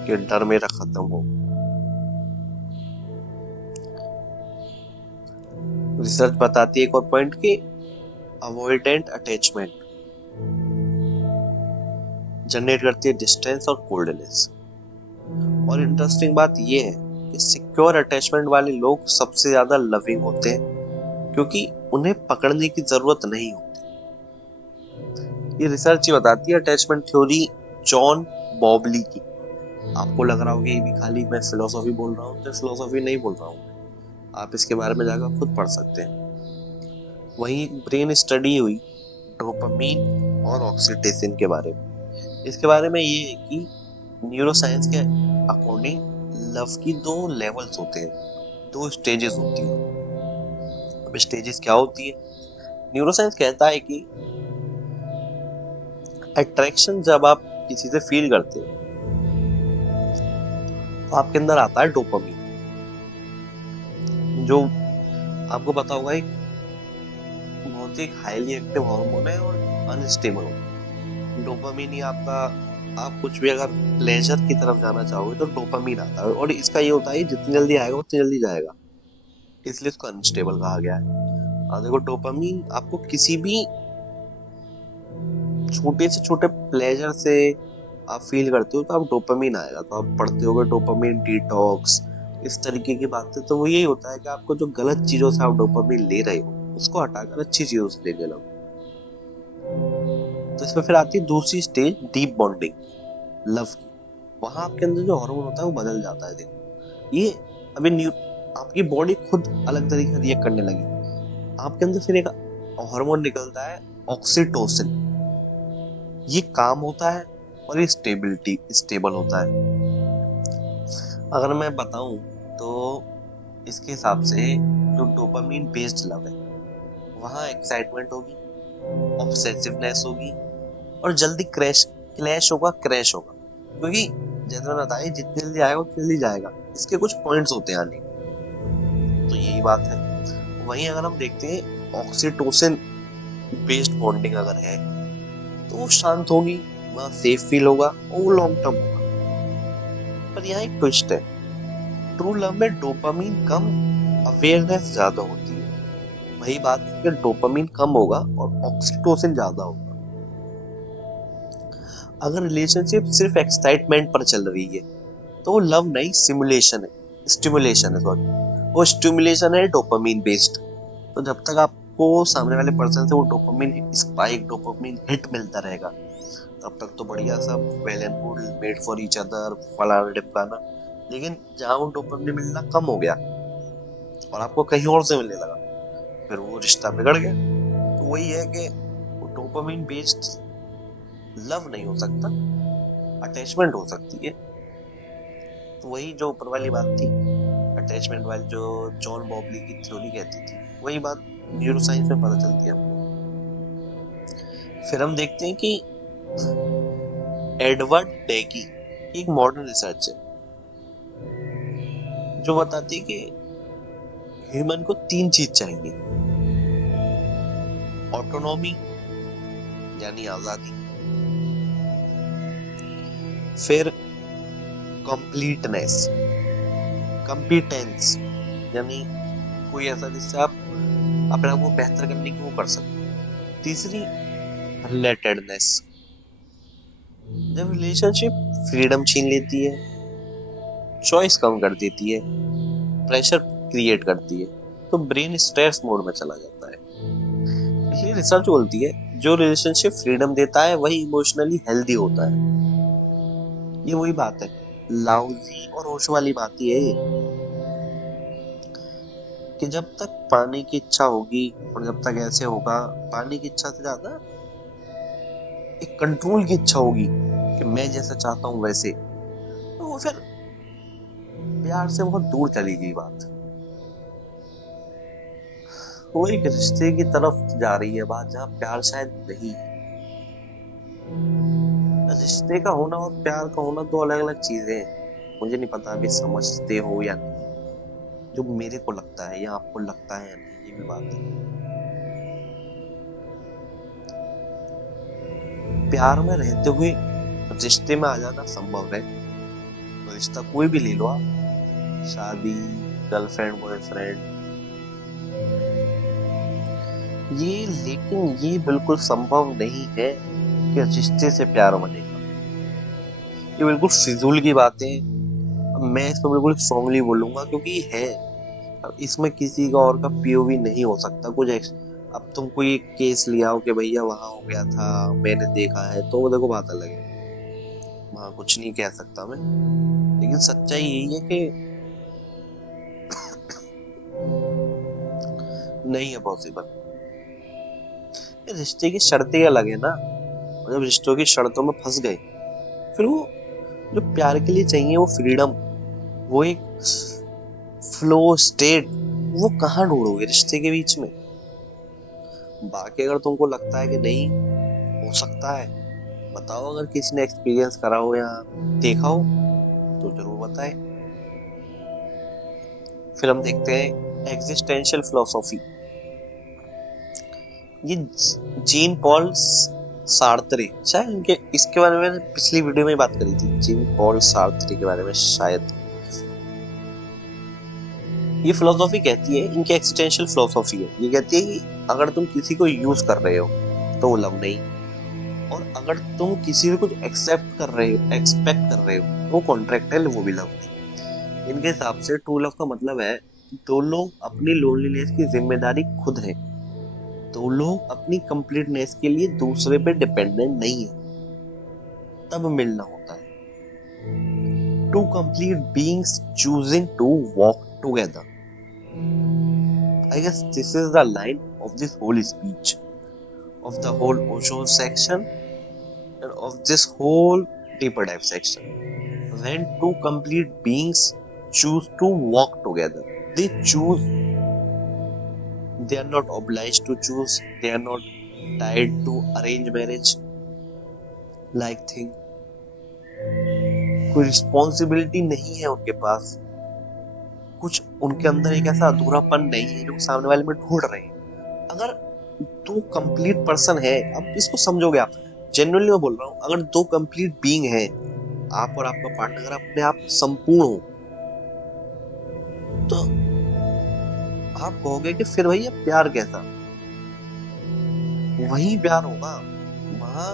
कि डर मेरा खत्म हो। रिसर्च बताती है एक और पॉइंट कि अवॉइडेंट अटैचमेंट जनरेट करती है डिस्टेंस और कोल्डनेस। और इंटरेस्टिंग बात ये है कि सिक्योर अटैचमेंट वाले लोग सबसे ज्यादा लविंग होते हैं, क्योंकि उन्हें पकड़ने की जरूरत नहीं होती। ये रिसर्च ही बताती है, अटैचमेंट थ्योरी जॉन बॉबली की। आपको लग रहा होगा ये भी खाली मैं फिलोसॉफी बोल रहा हूँ, तो फिलोसॉफी नहीं बोल रहा हूँ, आप इसके बारे में जाकर खुद पढ़ सकते हैं। वहीं एक ब्रेन स्टडी हुई डोपामीन और ऑक्सीटोसिन के बारे में। इसके बारे में ये है कि न्यूरोसाइंस के अकॉर्डिंग लव की दो लेवल्स होते हैं, 2 स्टेजेस होती है। अब स्टेजेस क्या होती है? न्यूरोसाइंस कहता है कि अट्रैक्शन जब आप किसी से फील करते हो तो आपके अंदर आता है डोपामिन, जो आपको पता होगा एक बहुत ही हाईली एक्टिव हार्मोन है और अनस्टेबल होता है। डोपामिन ही आपका, आप कुछ भी अगर प्लेजर की तरफ जाना चाहोगे तो डोपामिन आता है, और इसका ये होता है जितनी जल्दी आएगा उतनी जल्दी जाएगा, इसलिए इसको अनस्टेबल कहा गया है। देखो डोपामिन आपको किसी भी छोटे से छोटे प्लेजर से आप फील करते हो तो आप डोपामिन आएगा, तो आप पढ़ते होगे डोपामिन डिटॉक्स, इस तरीके की बातें। तो वो यही होता है कि आपको जो गलत चीजों से आप डोपामिन ले रहे हो उसको हटाकर अच्छी चीजों से लेने लगो। तो इसमें फिर आती है दूसरी स्टेज, डीप बॉन्डिंग, लव की। वहां आपके अंदर जो हार्मोन होता है वो बदल जाता है। देखो ये अभी न्यू आपकी बॉडी खुद अलग तरीके से रिएक्ट करने लगी। आपके अंदर फिर एक हार्मोन निकलता है ऑक्सीटोसिन, ये काम होता है और ये स्टेबल होता है। अगर मैं बताऊं तो इसके हिसाब से जो डोपामिन बेस्ड लव है वहां एक्साइटमेंट होगी, ऑब्सेसिवनेस होगी, और जल्दी क्रैश होगा, क्योंकि जैसे मैंने बताया जितनी जल्दी आएगा उतनी जल्दी जाएगा, इसके कुछ पॉइंट्स होते हैं आने। तो यही बात है। वहीं अगर हम देखते हैं ऑक्सीटोसिन बेस्ड बॉन्डिंग अगर है तो वो शांत होगी, वहां सेफ फील होगा और वो लॉन्ग टर्म होगा। पर यहाँ एक ट्विस्ट है, ट्रू लव में डोपामिन कम, अवेयरनेस ज्यादा होती है। वही बात है कि डोपामिन कम होगा और ऑक्सीटोसिन ज्यादा होगा। अगर रिलेशनशिप सिर्फ एक्साइटमेंट पर चल रही है तो वो लव नहीं, स्टिमुलेशन है सॉरी, वो स्टिमुलेशन है डोपामिन बेस्ड। तो जब तक आपको सामने वाले पर्सन से वो डोपामिन स्पाइक, डोपामिन हिट मिलता रहेगा, तब तक तो बढ़िया, सब well and good, made for each other, फलाना ढिमकाना। लेकिन जहां वो डोपामिन मिलना कम हो गया और आपको कहीं और से मिलने लगा, फिर वो रिश्ता बिगड़ गया। तो वही है कि वो डोपामिन बेस्ड लव नहीं हो सकता, अटैचमेंट हो सकती है। तो वही जो ऊपर वाली बात थी अटैचमेंट वाली, जो जॉन बॉबली की थ्योरी कहती थी, वही बात न्यूरो साइंस में पता चलती है हमको। फिर हम देखते हैं कि एडवर्ड डेगी की एक मॉडर्न रिसर्च है जो बताती है कि ह्यूमन को 3 चीज चाहिए, ऑटोनॉमी यानी आजादी, फिर कंप्लीटनेस, कंपिटेंस यानी कोई ऐसा जिससे आप अपने आप को बेहतर करने की वो कर सकते, तीसरी रिलेटेडनेस। जब रिलेशनशिप फ्रीडम छीन लेती है, चॉइस कम कर देती है, प्रेशर क्रिएट करती है, तो ब्रेन स्ट्रेस मोड में चला जाता है। इसलिए रिसर्च बोलती है जो रिलेशनशिप फ्रीडम देता है वही इमोशनली हेल्दी होता है। ये वही बात है, लाउजी और ओशो वाली बात ही है ये, कि जब तक पाने की इच्छा होगी और जब तक ऐसे होगा, पाने की इच्छा से ज्यादा एक कंट्रोल की इच्छा होगी कि मैं जैसा चाहता हूं वैसे, तो वो फिर प्यार से बहुत दूर चली गई बात। वो एक रिश्ते की तरफ जा रही है बात जहाँ प्यार शायद नहीं है। रिश्ते का होना और प्यार का होना दो अलग अलग चीजें हैं। मुझे नहीं पता अभी समझते हो या नहीं, जो मेरे को लगता है या आपको लगता है या नहीं, ये भी बात है। प्यार में रहते हुए रिश्ते में आ जाना संभव है, तो रिश्ता कोई भी ले लो आप, शादी, गर्लफ्रेंड बॉयफ्रेंड, ये, लेकिन ये बिल्कुल संभव नहीं है कि रिश्ते से प्यार बनेगा। ये बिल्कुल फिजूल की बातें, मैं इसको बिल्कुल स्ट्रांगली बोलूंगा क्योंकि है, अब इसमें किसी का और का पीओवी नहीं हो सकता कुछ अब तुम कोई एक केस लिया हो कि भैया वहां हो गया था मैंने देखा है, तो वो देखो बात अलग है, वहां कुछ नहीं कह सकता मैं। लेकिन सच्चाई यही है कि नहीं है पॉसिबल। रिश्ते की शर्तें अलग है ना, और जब रिश्तों की शर्तों में फंस गए, फिर वो जो प्यार के लिए चाहिए वो फ्रीडम, वो एक फ्लो स्टेट वो कहाँ ढूंढोगे रिश्ते के बीच में? बाकी अगर तुमको लगता है कि नहीं हो सकता है, बताओ। अगर किसी ने एक्सपीरियंस करा हो या देखा हो तो जरूर बताए। फिर हम देखते हैं एग्जिस्टेंशियल फिलोसॉफी। ये जीन पॉल सार्त्रे, शायद इनके इसके बारे में मैंने पिछली वीडियो में बात करी थी, जीन पॉल सार्त्रे के बारे में शायद। ये फिलोसॉफी कहती है, इनकी एक्सिस्टेंशियल फिलोसॉफी है, ये कहती है कि अगर तुम किसी को यूज कर रहे हो तो वो लव नहीं, और अगर तुम किसी से कुछ एक्सेप्ट कर रहे हो, एक्सपेक्ट कर रहे हो, तो वो कॉन्ट्रैक्ट है, वो भी लव नहीं। इनके हिसाब से ट्रू लव का मतलब है दो लोग अपनी लोनलीनेस की जिम्मेदारी खुद है, दो लोग अपनी कंप्लीटनेस के लिए दूसरे पे डिपेंडेंट नहीं है, तब मिलना होता है। Two complete beings choosing to walk together. I guess this is the line of this whole speech, of the whole Osho section, and of this whole deeper dive section. When two complete beings choose to walk together, they choose. They are not obliged to choose. They are not tied to arrange marriage like thing. कोई responsibility नहीं है उनके पास, कुछ उनके अंदर एक ऐसा अधूरापन नहीं है जो सामने वाले में ढूंढ रहे हैं। अगर दो कंप्लीट पर्सन है, अब इसको समझोगे आप, जेन्युइनली मैं बोल रहा हूँ, अगर दो कंप्लीट बीइंग है, आप और आपका पार्टनर अगर अपने आप संपूर्ण हो, तो आप कहोगे कि फिर भैया प्यार कैसा? वही प्यार होगा, वहां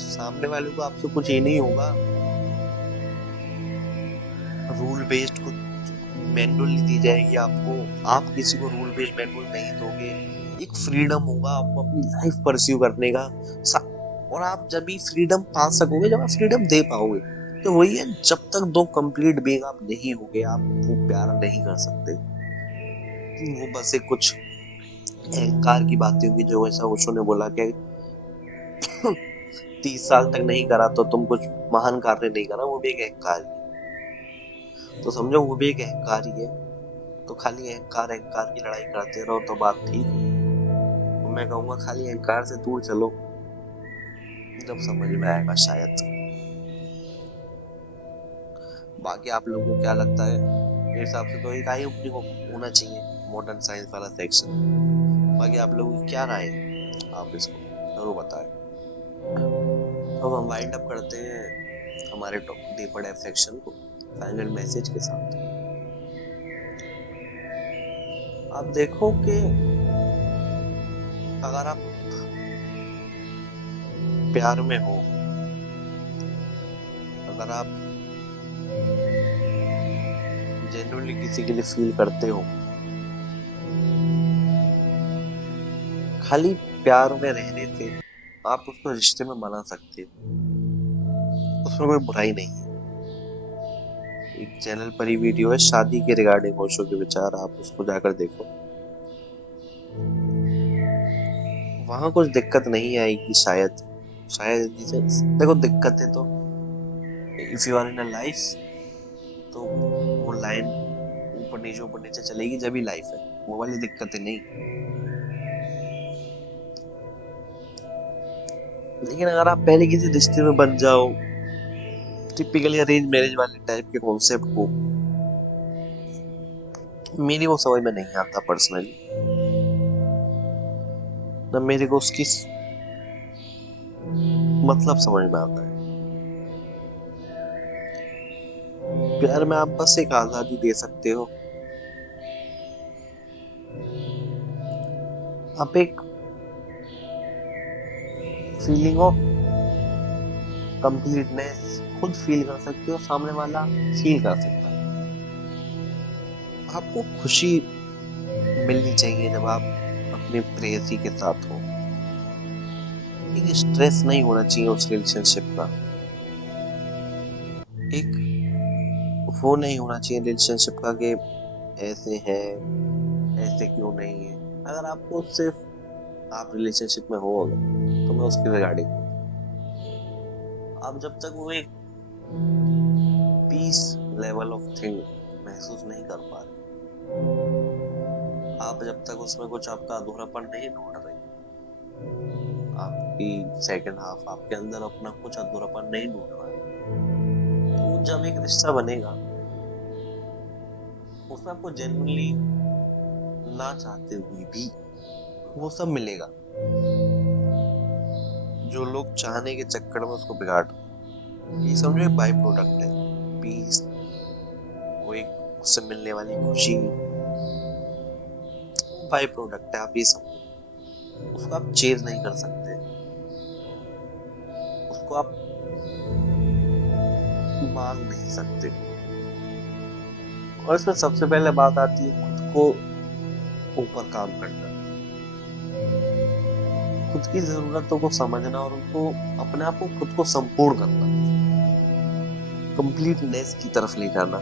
सामने वाले को आपसे कुछ ये नहीं होगा, रूल बेस्ड कुछ मैनुअल नहीं दी जाएगी आपको, आप किसी को रूल बेस्ड मैनुअल नहीं दोगे। एक फ्रीडम होगा आपको अपनी लाइफ परस्यू करने का, और आप जब भी फ्रीडम पा सकोगे जब आप फ्रीडम दे पाओगे। तो वही है, जब तक दो कंप्लीट बीइंग आप नहीं होगे, आप वो प्यार नहीं कर सकते। वो बस एक कुछ अहंकार की बातें होंगी, जो ऐसा ओशो ने बोला कि 30 साल तक नहीं करा तो तुम कुछ महान कार्य नहीं करा, वो भी एक अहंकार ही है। तो समझो वो भी एक अहंकार ही है। तो खाली अहंकार अहंकार की लड़ाई करते रहो तो बात ठीक है, तो मैं कहूंगा खाली अहंकार से दूर चलो, जब समझ में आएगा शायद। बाकी आप लोगों को क्या लगता है? मेरे हिसाब से तो एक आई ओपनिंग होना चाहिए मॉडर्न साइंस वाला सेक्शन। बाकी आप लोगों की क्या राय है, आप इसको जरूर बताएं। अब हम वाइंड अप करते हैं हमारे डीपर डाइव सेक्शन को फाइनल मैसेज के साथ। आप देखो कि अगर आप प्यार में हो, अगर आप जेन्युइनली किसी के लिए फील करते हो, खाली प्यार में रहने से आप उसको रिश्ते में मना सकते हो, उसमें कोई बुराई नहीं है। एक चैनल पर ही वीडियो है शादी के रिगार्डिंग ओशो के विचार, आप उसको जाकर देखो, वहां कुछ दिक्कत नहीं आएगी शायद। शायद देखो दिक्कत है तो if you are in a life, तो वो लाइन ऊपर नीचे चलेगी जब ही लाइफ है, वो वाली दिक्कतें नहीं। लेकिन अगर आप पहले किसी रिश्ते में बन जाओ, टिपिकली अरेंज मैरिज वाले टाइप के कॉन्सेप्ट को, मेरी वो समझ में नहीं आता पर्सनली, ना मेरे को उसकी मतलब समझ में आता है। प्यार में आप बस एक आजादी दे सकते हो, आप एक फीलिंग ऑफ कंप्लीटनेस खुद फील कर सकते हो, सामने वाला फील कर सकता है। आपको खुशी मिलनी चाहिए जब आप अपने प्रेयसी के साथ हो, एक स्ट्रेस नहीं होना चाहिए उस रिलेशनशिप का, एक वो नहीं होना चाहिए रिलेशनशिप का कि ऐसे है, ऐसे क्यों नहीं है। अगर आपको सिर्फ आप रिलेशनशिप में हो अगर, तो मैं उसके रिगार्डिंग, आप जब तक वो एक पीस लेवल ऑफ थिंग महसूस नहीं कर पा रहे, आप जब तक उसमें कुछ आपका अधूरापन नहीं ढूंढ रहे, आपकी सेकंड हाफ आपके अंदर अपना कुछ अधूरापन नहीं ढूंढ रहा है, तो जब एक रिश्ता बनेगा उसमें आपको जेन्युइनली ना चाहते हुए भी वो सब मिलेगा। जो लोग चाहने के चक्कर में उसको बिगाड़ रहे हैं, ये समझो एक बाई प्रोडक्ट है। पीस, वो एक उससे मिलने वाली खुशी बाई प्रोडक्ट है, आप ये समझो। उसको आप चेज नहीं कर सकते, उसको आप मांग नहीं सकते। और इसमें सबसे पहले बात आती है खुद को ऊपर काम करना, खुद की जरूरतों को समझना और उनको अपने आप को खुद को संपूर्ण करना, कंप्लीटनेस की तरफ ले जाना।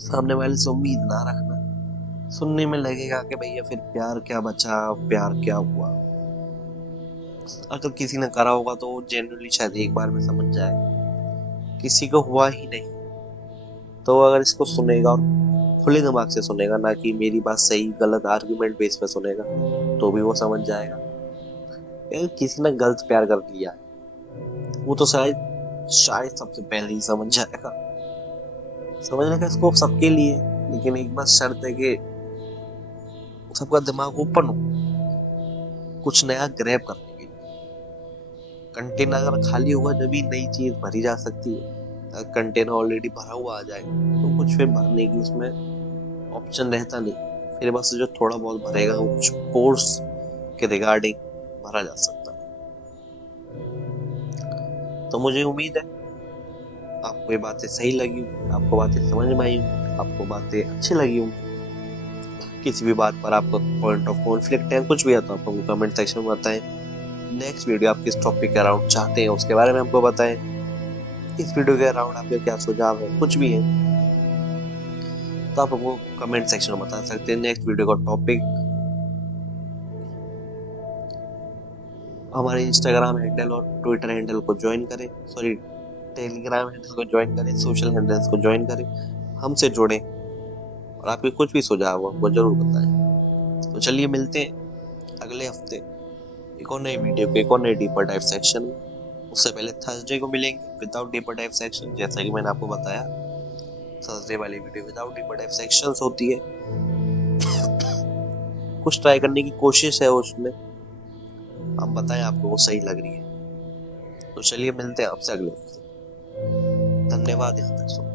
सामने वाले से उम्मीद ना रखना। सुनने में लगेगा कि भैया फिर प्यार क्या बचा, प्यार क्या हुआ। अगर किसी ने करा होगा तो जेन्युइनली शायद एक बार में समझ जाए, किसी को हुआ ही नहीं तो अगर इसको सुनेगा और खुले दिमाग से सुनेगा, ना कि मेरी बात सही गलत आर्गुमेंट बेस पे सुनेगा, तो भी वो समझ जाएगा। यार किसी ने गलत प्यार कर लिया है वो तो शायद शायद सबसे पहले ही समझ जाएगा। समझने का स्कोप सबके लिए है, लेकिन एक बात शर्त है कि सबका दिमाग ओपन हो कुछ नया ग्रैब करने के लिए। कंटेनर अगर खाली होगा जब नई चीज भरी जा सकती है। अगर कंटेनर ऑलरेडी भरा हुआ आ जाए तो कुछ फिर भरने की उसमें ऑप्शन रहता नहीं। फिर बस जो थोड़ा बहुत भरेगा वो कुछ कोर्स के रिगार्डिंग भरा जा सकता है। तो मुझे उम्मीद है आपको ये बातें सही लगी, आपको बातें समझ में आई, आपको बातें अच्छी लगी होंगी। किसी भी बात पर आपका पॉइंट ऑफ कॉन्फ्लिक्ट है, कुछ भी है तो आप हमको कमेंट सेक्शन में बताएं। नेक्स्ट वीडियो आप किस टॉपिक के अराउंड चाहते हैं उसके बारे में हमको बताएं। इस वीडियो के अराउंड आपके क्या सुझाव है, कुछ भी है तो आप हमको कमेंट सेक्शन में बता सकते हैं। नेक्स्ट वीडियो का टॉपिक हमारे इंस्टाग्राम हैंडल और ट्विटर हैंडल को ज्वाइन करें, सॉरी टेलीग्राम हैंडल को ज्वाइन करें, सोशल हैंडल्स को ज्वाइन करें, हमसे जुड़ें और आपके कुछ भी सुझाव हो हमको जरूर बताएं। तो चलिए मिलते हैं अगले हफ्ते एक और नई वीडियो के एक और नए डीपर डाइव सेक्शन में। उससे पहले थर्सडे को मिलेंगे विदाउट डीपर डाइव सेक्शन, जैसा कि मैंने आपको बताया थर्सडे वाली video without deeper dive sections होती है। कुछ ट्राई करने की कोशिश है उसमें, आप बताएं आपको वो सही लग रही है। तो चलिए मिलते हैं आपसे अगले हफ्ते। धन्यवाद यहाँ तक सुनने